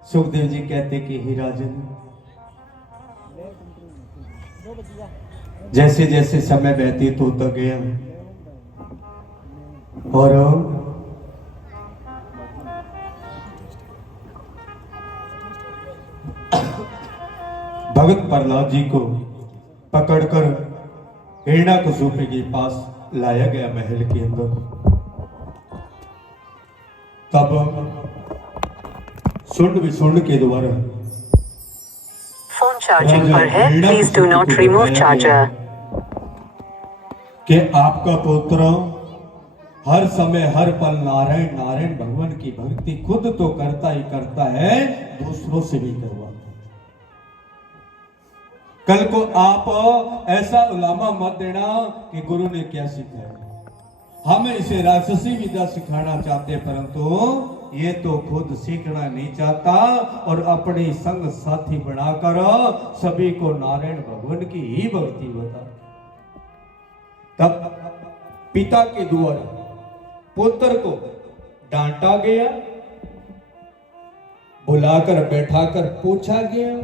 सुखदेव जी कहते कि हे राजन, जैसे जैसे समय व्यतीत होता गया और भगत प्रहलाद जी को पकड़कर हिरण्याकशिपु के पास लाया गया महल के अंदर। तब सुंड विसुंड के द्वारा फोन चार्जिंग पर है, please do not remove charger. कि आपका पुत्र हर समय हर पल नारायण नारायण भगवान की भक्ति खुद तो करता ही करता है, दूसरों से भी करवाता। कल को आप ऐसा उलामा मत देना कि गुरु ने क्या सिखाया। हम इसे राजसी विद्या सिखाना चाहते, परंतु ये तो खुद सीखना नहीं चाहता और अपनी संग साथी बनाकर सभी को नारायण भगवान की ही भक्ति बता। तब पिता के द्वारा पुत्र को डांटा गया, बुलाकर बैठाकर पूछा गया।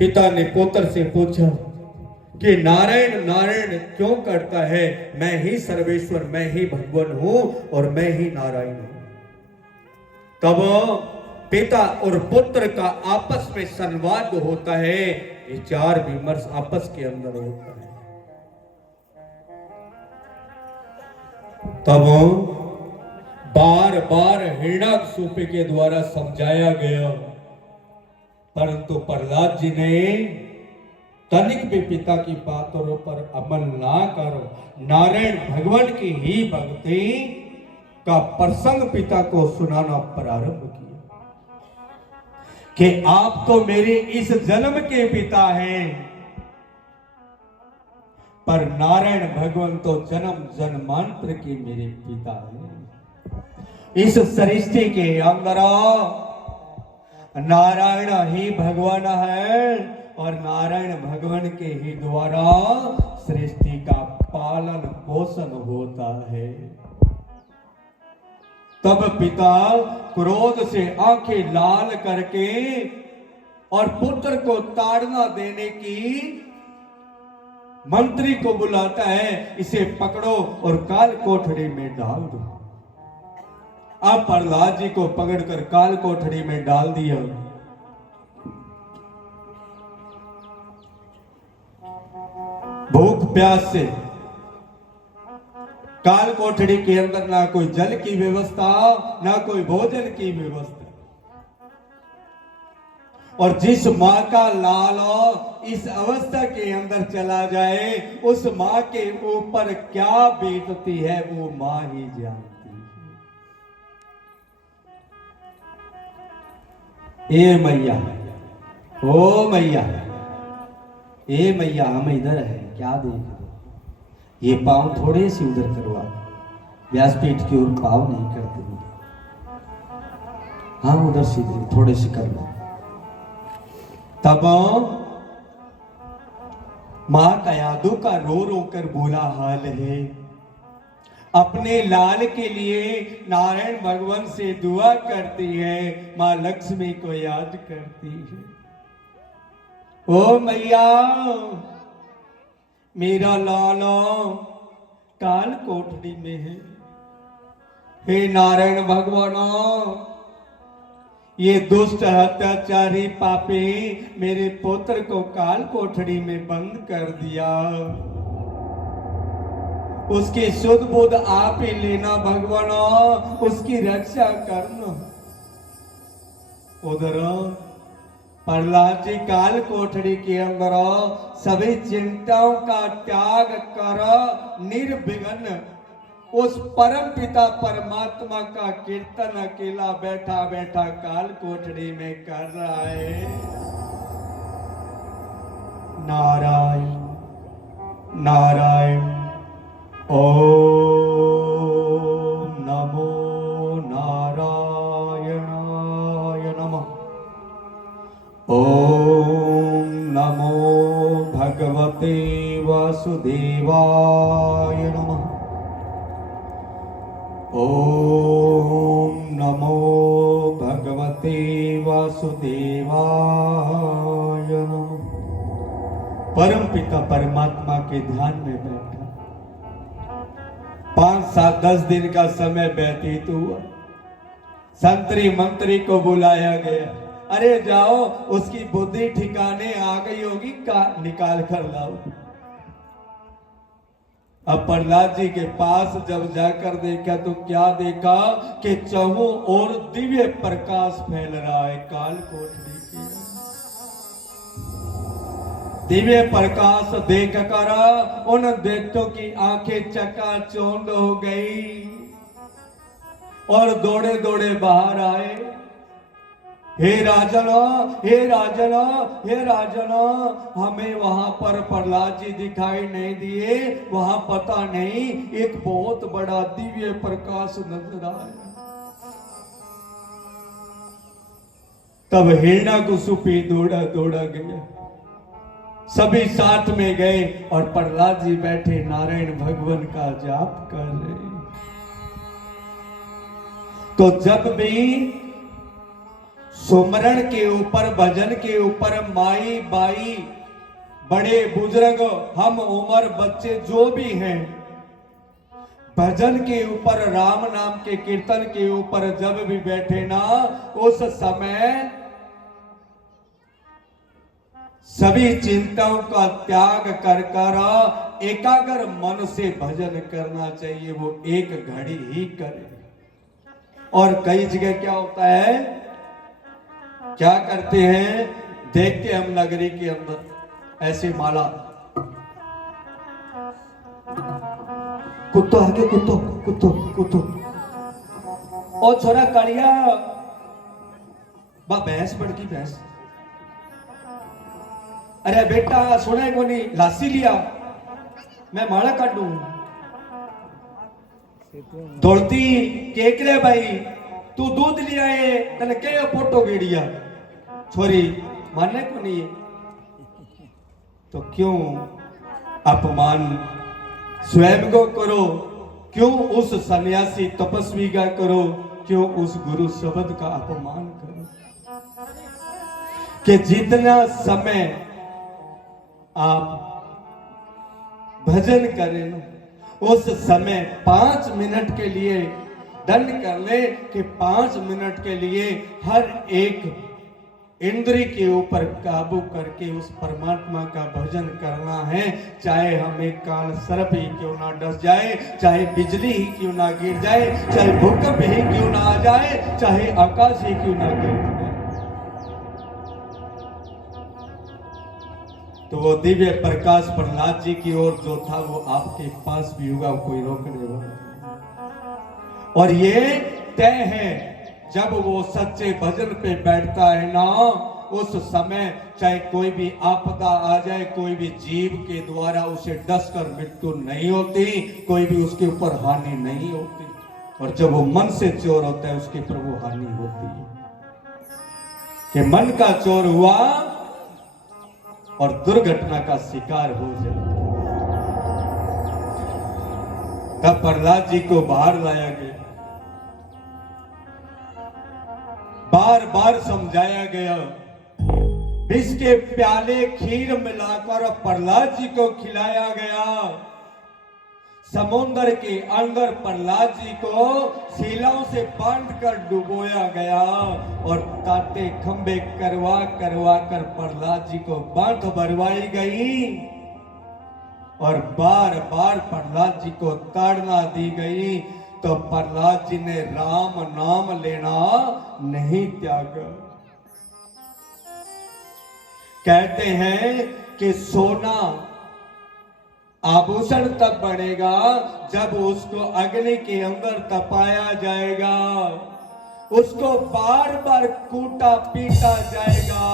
पिता ने पुत्र से पूछा कि नारायण नारायण क्यों करता है? मैं ही सर्वेश्वर, मैं ही भगवान हूं और मैं ही नारायण हूं। तब पिता और पुत्र का आपस में संवाद होता है, विचार विमर्श आपस के अंदर होता है। तब बार बार हिरण्याकशिपु के द्वारा समझाया गया, परंतु प्रहलाद जी ने तनिक भी पिता की बातों पर अमल ना करो, नारायण भगवान की ही भक्ति का प्रसंग पिता को सुनाना प्रारंभ किया कि आप तो मेरे इस जन्म के पिता हैं, पर नारायण भगवान तो जन्म जन्मांतर के मेरे पिता हैं। इस सृष्टि के अंदर नारायण ही भगवान है और नारायण भगवान के ही द्वारा सृष्टि का पालन पोषण होता है। तब पिता क्रोध से आंखें लाल करके और पुत्र को ताड़ना देने की मंत्री को बुलाता है, इसे पकड़ो और काल कोठरी में डाल दो। अब प्रहलाद जी को पकड़कर काल कोठरी में डाल दिया। भूख प्यास से काल कोठरी के अंदर ना कोई जल की व्यवस्था, ना कोई भोजन की व्यवस्था। और जिस मां का लाल इस अवस्था के अंदर चला जाए, उस मां के ऊपर क्या बीतती है वो मां ही जानती है। ए मैया, ओ मैया, ए मैया, हम इधर है, क्या देख रहे? ये पांव थोड़े से उधर करवा, व्यासपीठ की ओर पांव नहीं करते, हाँ उधर सीधे थोड़े से कर लो। तब मां कयादू का रो रो कर बोला हाल है, अपने लाल के लिए नारायण भगवान से दुआ करती है, मां लक्ष्मी को याद करती है। ओ मैया, मेरा लाला काल कोठरी में है। हे नारायण भगवान, ये दुष्ट अत्याचारी पापी मेरे पुत्र को काल कोठरी में बंद कर दिया। उसकी शुद्ध बुद्ध आप ही लेना भगवान, उसकी रक्षा करना। उधर प्रहलाद जी काल कोठरी के अंदर सभी चिंताओं का त्याग कर निर्विघ्न उस परम पिता परमात्मा का कीर्तन अकेला बैठा बैठा काल कोठरी में कर रहा है। नारायण नारायण ओम नमो नारायणाय नमः। ओम नमो भगवते वासुदेवाय नमः। ओम नमो भगवते वासुदेवाय नमः। परम पिता परमात्मा के ध्यान में बैठा 5, 7, 10 दिन का समय व्यतीत हुआ। संतरी मंत्री को बुलाया गया, अरे जाओ उसकी बुद्धि ठिकाने आ गई होगी, का निकाल कर लाओ। अब प्रहलाद जी के पास जब जाकर देखा तो क्या देखा कि चारों ओर दिव्य प्रकाश फैल रहा है। काल कोठरी की दिव्य प्रकाश देख कर उन दैत्यों की आंखें चकाचौंध हो गई और दौड़े दौड़े बाहर आए। हे राजन, हे राजन, हे राजन, हमें वहां पर प्रहलाद जी दिखाई नहीं दिए, वहां पता नहीं एक बहुत बड़ा दिव्य प्रकाश नजर आया। तब हिरण्याकशिपु दौड़ा दौड़ा गया, सभी साथ में गए और प्रहलाद जी बैठे नारायण भगवान का जाप कर रहे। तो जब भी सुमरण के ऊपर, भजन के ऊपर माई बाई, बड़े बुजुर्ग, हम उम्र, बच्चे जो भी हैं, भजन के ऊपर, राम नाम के कीर्तन के ऊपर जब भी बैठे ना, उस समय सभी चिंताओं का त्याग कर कर एकाग्र मन से भजन करना चाहिए। वो एक घड़ी ही करे। और कई जगह क्या होता है, क्या करते हैं, देखते हम नगरी के अंदर ऐसी माला, कुत्तो आगे, कुत्तो कुत्तो कुत्तो, और छोरा कालिया बा भैंस बड़की भैंस, अरे बेटा सुने को नहीं, लासी लिया मैं माला काटू, दौड़ती केक रे भाई तू दूध लिया है, तने के फोटो गेड़िया, छोरी मानने को नहीं है। तो क्यों अपमान स्वयं को करो, क्यों उस सन्यासी तपस्वी का करो, क्यों उस गुरु शब्द का अपमान करो। कि जितना समय आप भजन करें, उस समय 5 मिनट के लिए दंड कर ले कि 5 मिनट के लिए हर एक इंद्रिय के ऊपर काबू करके उस परमात्मा का भजन करना है। चाहे हमें काल सर्प ही क्यों ना डस जाए, चाहे बिजली ही क्यों ना गिर जाए, चाहे भूकंप ही क्यों ना आ जाए, चाहे आकाश ही क्यों ना गिर जाए। तो वो दिव्य प्रकाश प्रहलाद जी की ओर जो था वो आपके पास भी होगा, कोई रोकने वाला। और ये तय है, जब वो सच्चे भजन पे बैठता है ना, उस समय चाहे कोई भी आपदा आ जाए, कोई भी जीव के द्वारा उसे डस कर मृत्यु नहीं होती, कोई भी उसके ऊपर हानि नहीं होती। और जब वो मन से चोर होता है, उसके ऊपर वो हानि होती है। कि मन का चोर हुआ और दुर्घटना का शिकार हो जाता। तब प्रहलाद जी को बाहर लाया गया, बार बार समझाया गया, विष के प्याले खीर मिलाकर प्रहलाद जी को खिलाया गया। समुद्र के अंदर प्रहलाद जी को शिलाओं से बांधकर डुबोया गया और ताते खंबे करवा करवा कर प्रहलाद जी को बांध भरवाई गई और बार बार प्रहलाद जी को ताड़ना दी गई। तो प्रहलाद जी ने राम नाम लेना नहीं त्यागा। कहते हैं कि सोना आभूषण तब बनेगा जब उसको अग्नि के अंदर तपाया जाएगा, उसको बार बार कूटा पीटा जाएगा,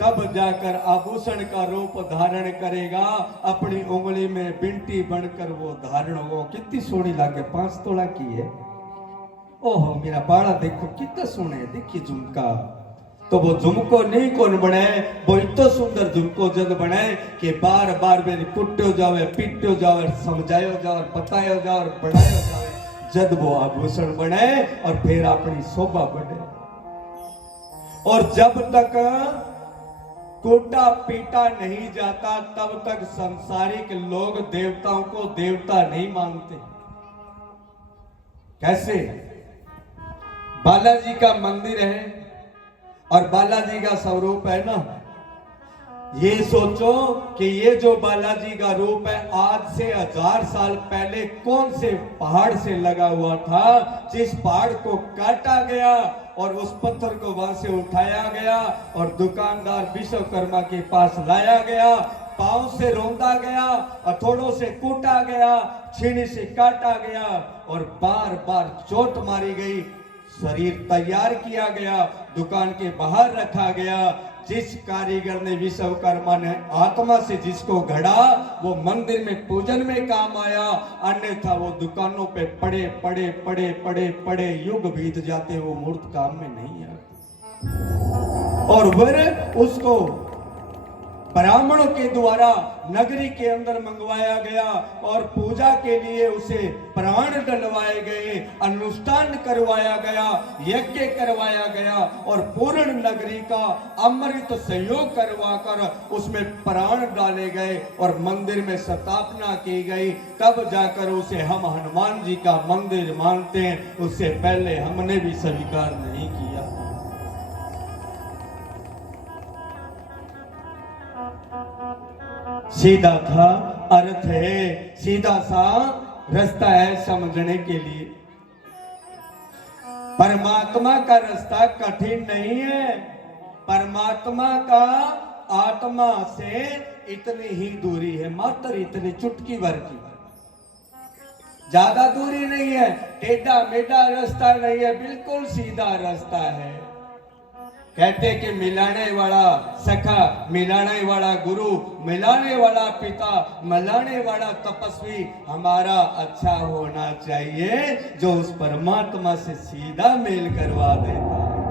तब जाकर आभूषण का रूप धारण करेगा। अपनी उंगली में बिंटी बनकर वो धारण हो। कितनी सोनी लागे, 5 तोला की है। ओहो मेरा बाड़ा देखो कितना सोने, देखिए झुमका। तो वो झुमको नहीं कौन बनाए, वो इतना सुंदर झुमको जब बनाए कि बार बार मेरी कुट्टो जावे, पिट्टो जावे, समझायो जावे, बतायो जावे, बढ़ायो जावे, जब वो आभूषण बने और फिर अपनी शोभा बढ़े। और जब तक कोटा पीटा नहीं जाता तब तक संसारिक लोग देवताओं को देवता नहीं मानते। कैसे? बालाजी का मंदिर है और बालाजी का स्वरूप है ना। ये सोचो कि ये जो बालाजी का रूप है आज से 1000 साल पहले कौन से पहाड़ से लगा हुआ था, जिस पहाड़ को काटा गया और उस पत्थर को वहां से उठाया गया और दुकानदार विश्वकर्मा के पास लाया गया, पांव से रौंदा गया, हथौड़ों से कूटा गया, छीनी से काटा गया और बार बार चोट मारी गई, शरीर तैयार किया गया, दुकान के बाहर रखा गया। जिस कारीगर ने, विश्वकर्मा ने आत्मा से जिसको घड़ा वो मंदिर में पूजन में काम आया, अन्यथा वो दुकानों पे पड़े पड़े पड़े पड़े पड़े युग बीत जाते, वो मूर्त काम में नहीं आती। और फिर उसको ब्राह्मणों के द्वारा नगरी के अंदर मंगवाया गया और पूजा के लिए उसे प्राण डलवाए गए, अनुष्ठान करवाया गया, यज्ञ करवाया गया और पूर्ण नगरी का अमृत संयोग करवाकर उसमें प्राण डाले गए और मंदिर में स्थापना की गई। तब जाकर उसे हम हनुमान जी का मंदिर मानते हैं, उससे पहले हमने भी स्वीकार नहीं किया। सीधा था अर्थ है, सीधा सा रास्ता है समझने के लिए। परमात्मा का रास्ता कठिन नहीं है, परमात्मा का आत्मा से इतनी ही दूरी है, मात्र इतनी चुटकी भर की, ज्यादा दूरी नहीं है। टेढ़ा मेढ़ा रास्ता नहीं है, बिल्कुल सीधा रास्ता है। कहते कि मिलाने वाला सखा, मिलाने वाला गुरु, मिलाने वाला पिता, मिलाने वाला तपस्वी हमारा अच्छा होना चाहिए, जो उस परमात्मा से सीधा मेल करवा देता है।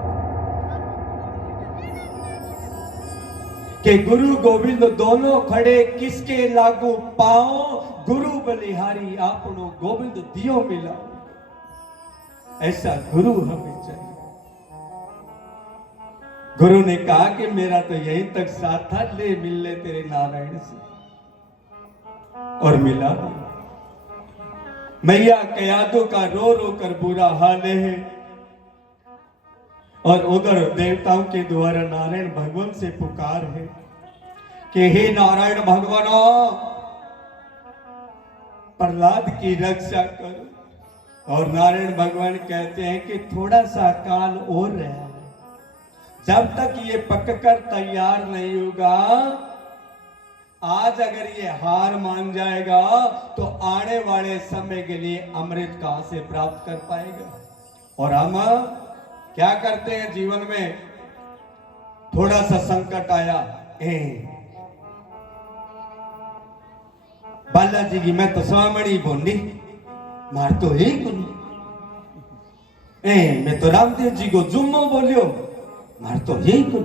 कि गुरु गोविंद दोनों खड़े किसके लागू पाओ, गुरु बलिहारी आपनो गोविंद दियो मिला। ऐसा गुरु हमें चाहिए। गुरु ने कहा कि मेरा तो यहीं तक साथ था, ले मिल ले तेरे नारायण से, और मिला। मैया कयादों का रो रो कर बुरा हाल है, और उधर देवताओं के द्वारा नारायण भगवान से पुकार है कि हे नारायण भगवान, प्रहलाद की रक्षा करो। और नारायण भगवान कहते हैं कि थोड़ा सा काल और रहा, जब तक ये पककर तैयार नहीं होगा, आज अगर ये हार मान जाएगा तो आने वाले समय के लिए अमृत कहां से प्राप्त कर पाएगा। और हम क्या करते हैं जीवन में, थोड़ा सा संकट आया, बालाजी की मैं तो स्वामणी बोली, मार तो ही कुन, मैं तो रामदेव जी को जुम्मो बोलियो, मार तो यही कुन,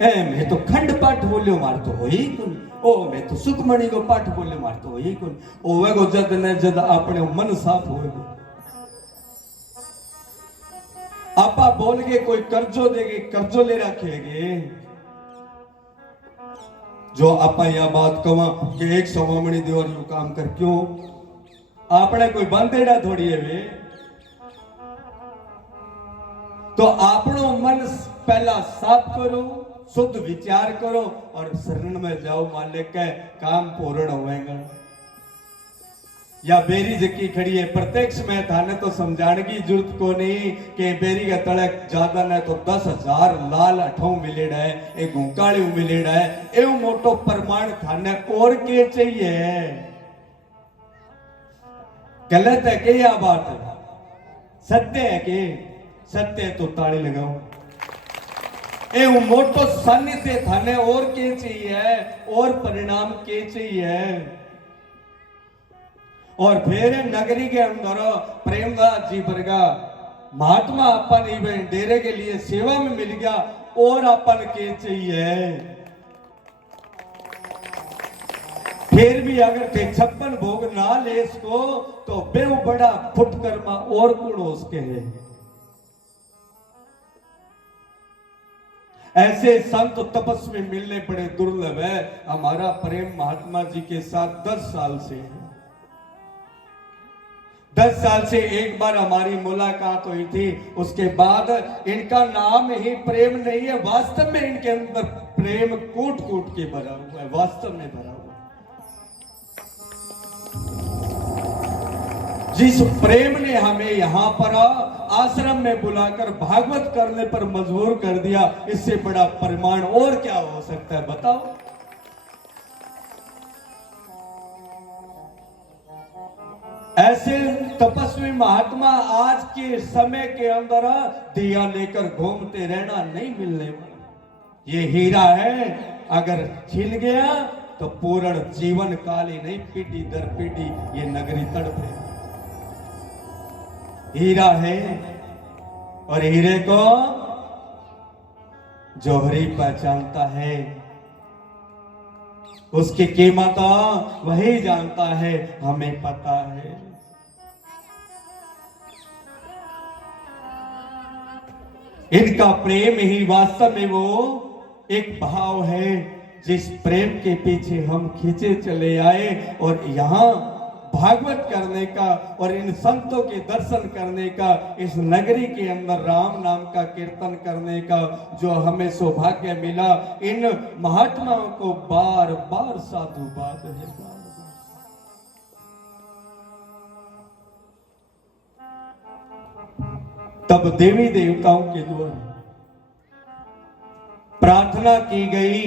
मैं तो खंड पाठ बोलियो, मार तो हो ही कुन, ओ मैं तो सुखमणि को पाठ बोलियो, मार तो हो ही कुन। ओ वेगो जद ने जद अपने मन साफ होएगो, आपा बोल के कोई कर्जो देगे, कर्जो ले रखेगे। जो आपा यह बात कवा कि 100 मणी देवर यू काम कर, क्यों आपने कोई बंदेड़ा थोड़ी है वे। तो आपनो मन पहला साफ करो, शुद्ध विचार करो और शरण में जाओ, मालिक के काम पूर्ण होएगा। या बेरी जकी खड़ी है प्रत्यक्ष में, थाने तो समझाने की जरूरत को नहीं कि बेरी का तड़क ज्यादा न तो 10,000 लाल अठों मिलेड़ा है, एक गुंकाली मिलेड़ा है, एवं मोटो प्रमाण थाने और के चाहिए। गलत है कि यह बात है, सत्य है कि सत्य है तो ताली लगाओ। ए मोटो सानिध्य थाने और के चाहिए, और परिणाम के चाहिए। और फिर नगरी के अंदर प्रेमदास जी वर्गा महात्मा अपन डेरे के लिए सेवा में मिल गया, और अपन के चाहिए। फिर भी अगर थे 56 भोग ना ले इसको, तो बेव बड़ा फुटकर्मा और गुण उसके है। ऐसे संत तपस्वी मिलने बड़े दुर्लभ है। हमारा प्रेम महात्मा जी के साथ 10 साल से है। 10 साल से एक बार हमारी मुलाकात हुई थी, उसके बाद इनका नाम ही प्रेम नहीं है, वास्तव में इनके अंदर प्रेम कूट कूट के भरा हुआ है, वास्तव में भरा हुआ है। जिस प्रेम ने हमें यहां पर आश्रम में बुलाकर भागवत करने पर मजबूर कर दिया, इससे बड़ा प्रमाण और क्या हो सकता है बताओ। ऐसे तपस्वी महात्मा आज के समय के अंदर दिया लेकर घूमते रहना नहीं मिलने वाला। ये हीरा है, अगर छिल गया तो पूर्ण जीवन काल ही नहीं, पीढ़ी दर पीढ़ी ये नगरी तड़पे। हीरा है, और हीरे को जोहरी पहचानता है, उसकी कीमत वही जानता है, हमें पता है। इनका प्रेम ही वास्तव में वो एक भाव है जिस प्रेम के पीछे हम खींचे चले आए, और यहाँ भागवत करने का और इन संतों के दर्शन करने का, इस नगरी के अंदर राम नाम का कीर्तन करने का जो हमें सौभाग्य मिला, इन महात्माओं को बार बार साधुवाद है। तब देवी देवताओं के द्वारा प्रार्थना की गई,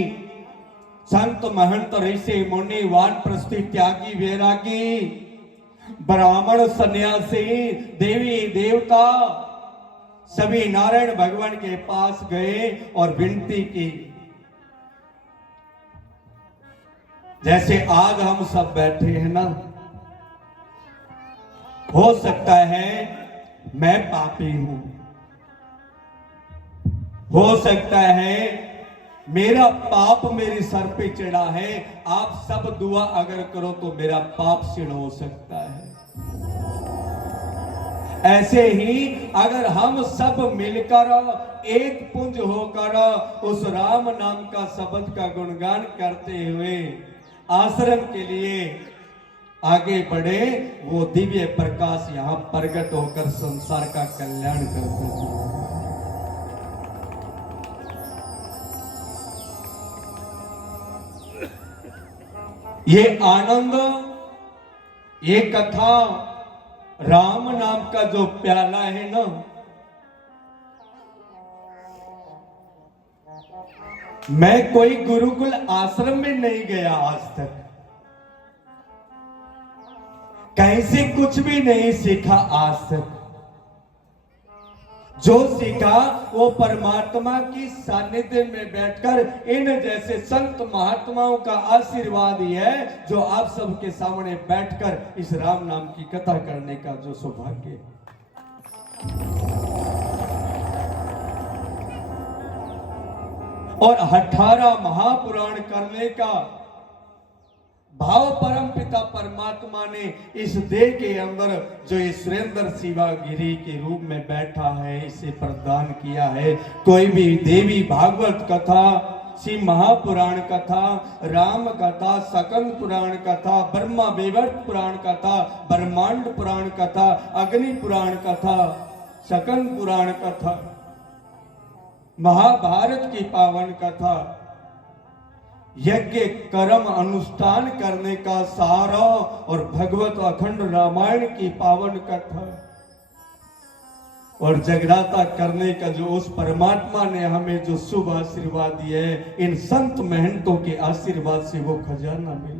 संत महंत ऋषि मुनि वानप्रस्थी त्यागी वैरागी ब्राह्मण सन्यासी देवी देवता सभी नारायण भगवान के पास गए और विनती की। जैसे आज हम सब बैठे हैं ना, हो सकता है मैं पापी हूं, हो सकता है मेरा पाप मेरे सर पे चढ़ा है, आप सब दुआ अगर करो तो मेरा पाप क्षीण हो सकता है। ऐसे ही अगर हम सब मिलकर एक पुंज होकर उस राम नाम का शब्द का गुणगान करते हुए आश्रम के लिए आगे बढ़े, वो दिव्य प्रकाश यहां प्रकट होकर संसार का कल्याण करते हैं। ये आनंद, ये कथा, राम नाम का जो प्याला है ना, मैं कोई गुरुकुल आश्रम में नहीं गया आज तक, कहीं से कुछ भी नहीं सीखा आज तक। जो सीखा वो परमात्मा की सानिध्य में बैठकर इन जैसे संत महात्माओं का आशीर्वाद ही है, जो आप सबके सामने बैठकर इस राम नाम की कथा करने का जो सौभाग्य है। और 18 महापुराण करने का भाव परम पिता परमात्मा ने इस देह के अंदर जो ये सुरेंद्र शिवागिरी के रूप में बैठा है इसे प्रदान किया है। कोई भी देवी भागवत कथा, शिव महापुराण कथा, राम कथा, सकंद पुराण कथा, ब्रह्मा वैवर्त पुराण कथा, ब्रह्मांड पुराण कथा, अग्नि पुराण कथा, सकंद पुराण कथा, महाभारत की पावन कथा, यज्ञ कर्म अनुष्ठान करने का सहारा और भगवत अखंड रामायण की पावन कथा और जगराता करने का जो उस परमात्मा ने हमें जो शुभ आशीर्वाद दिया है, इन संत महंतों के आशीर्वाद से वो खजाना मिला।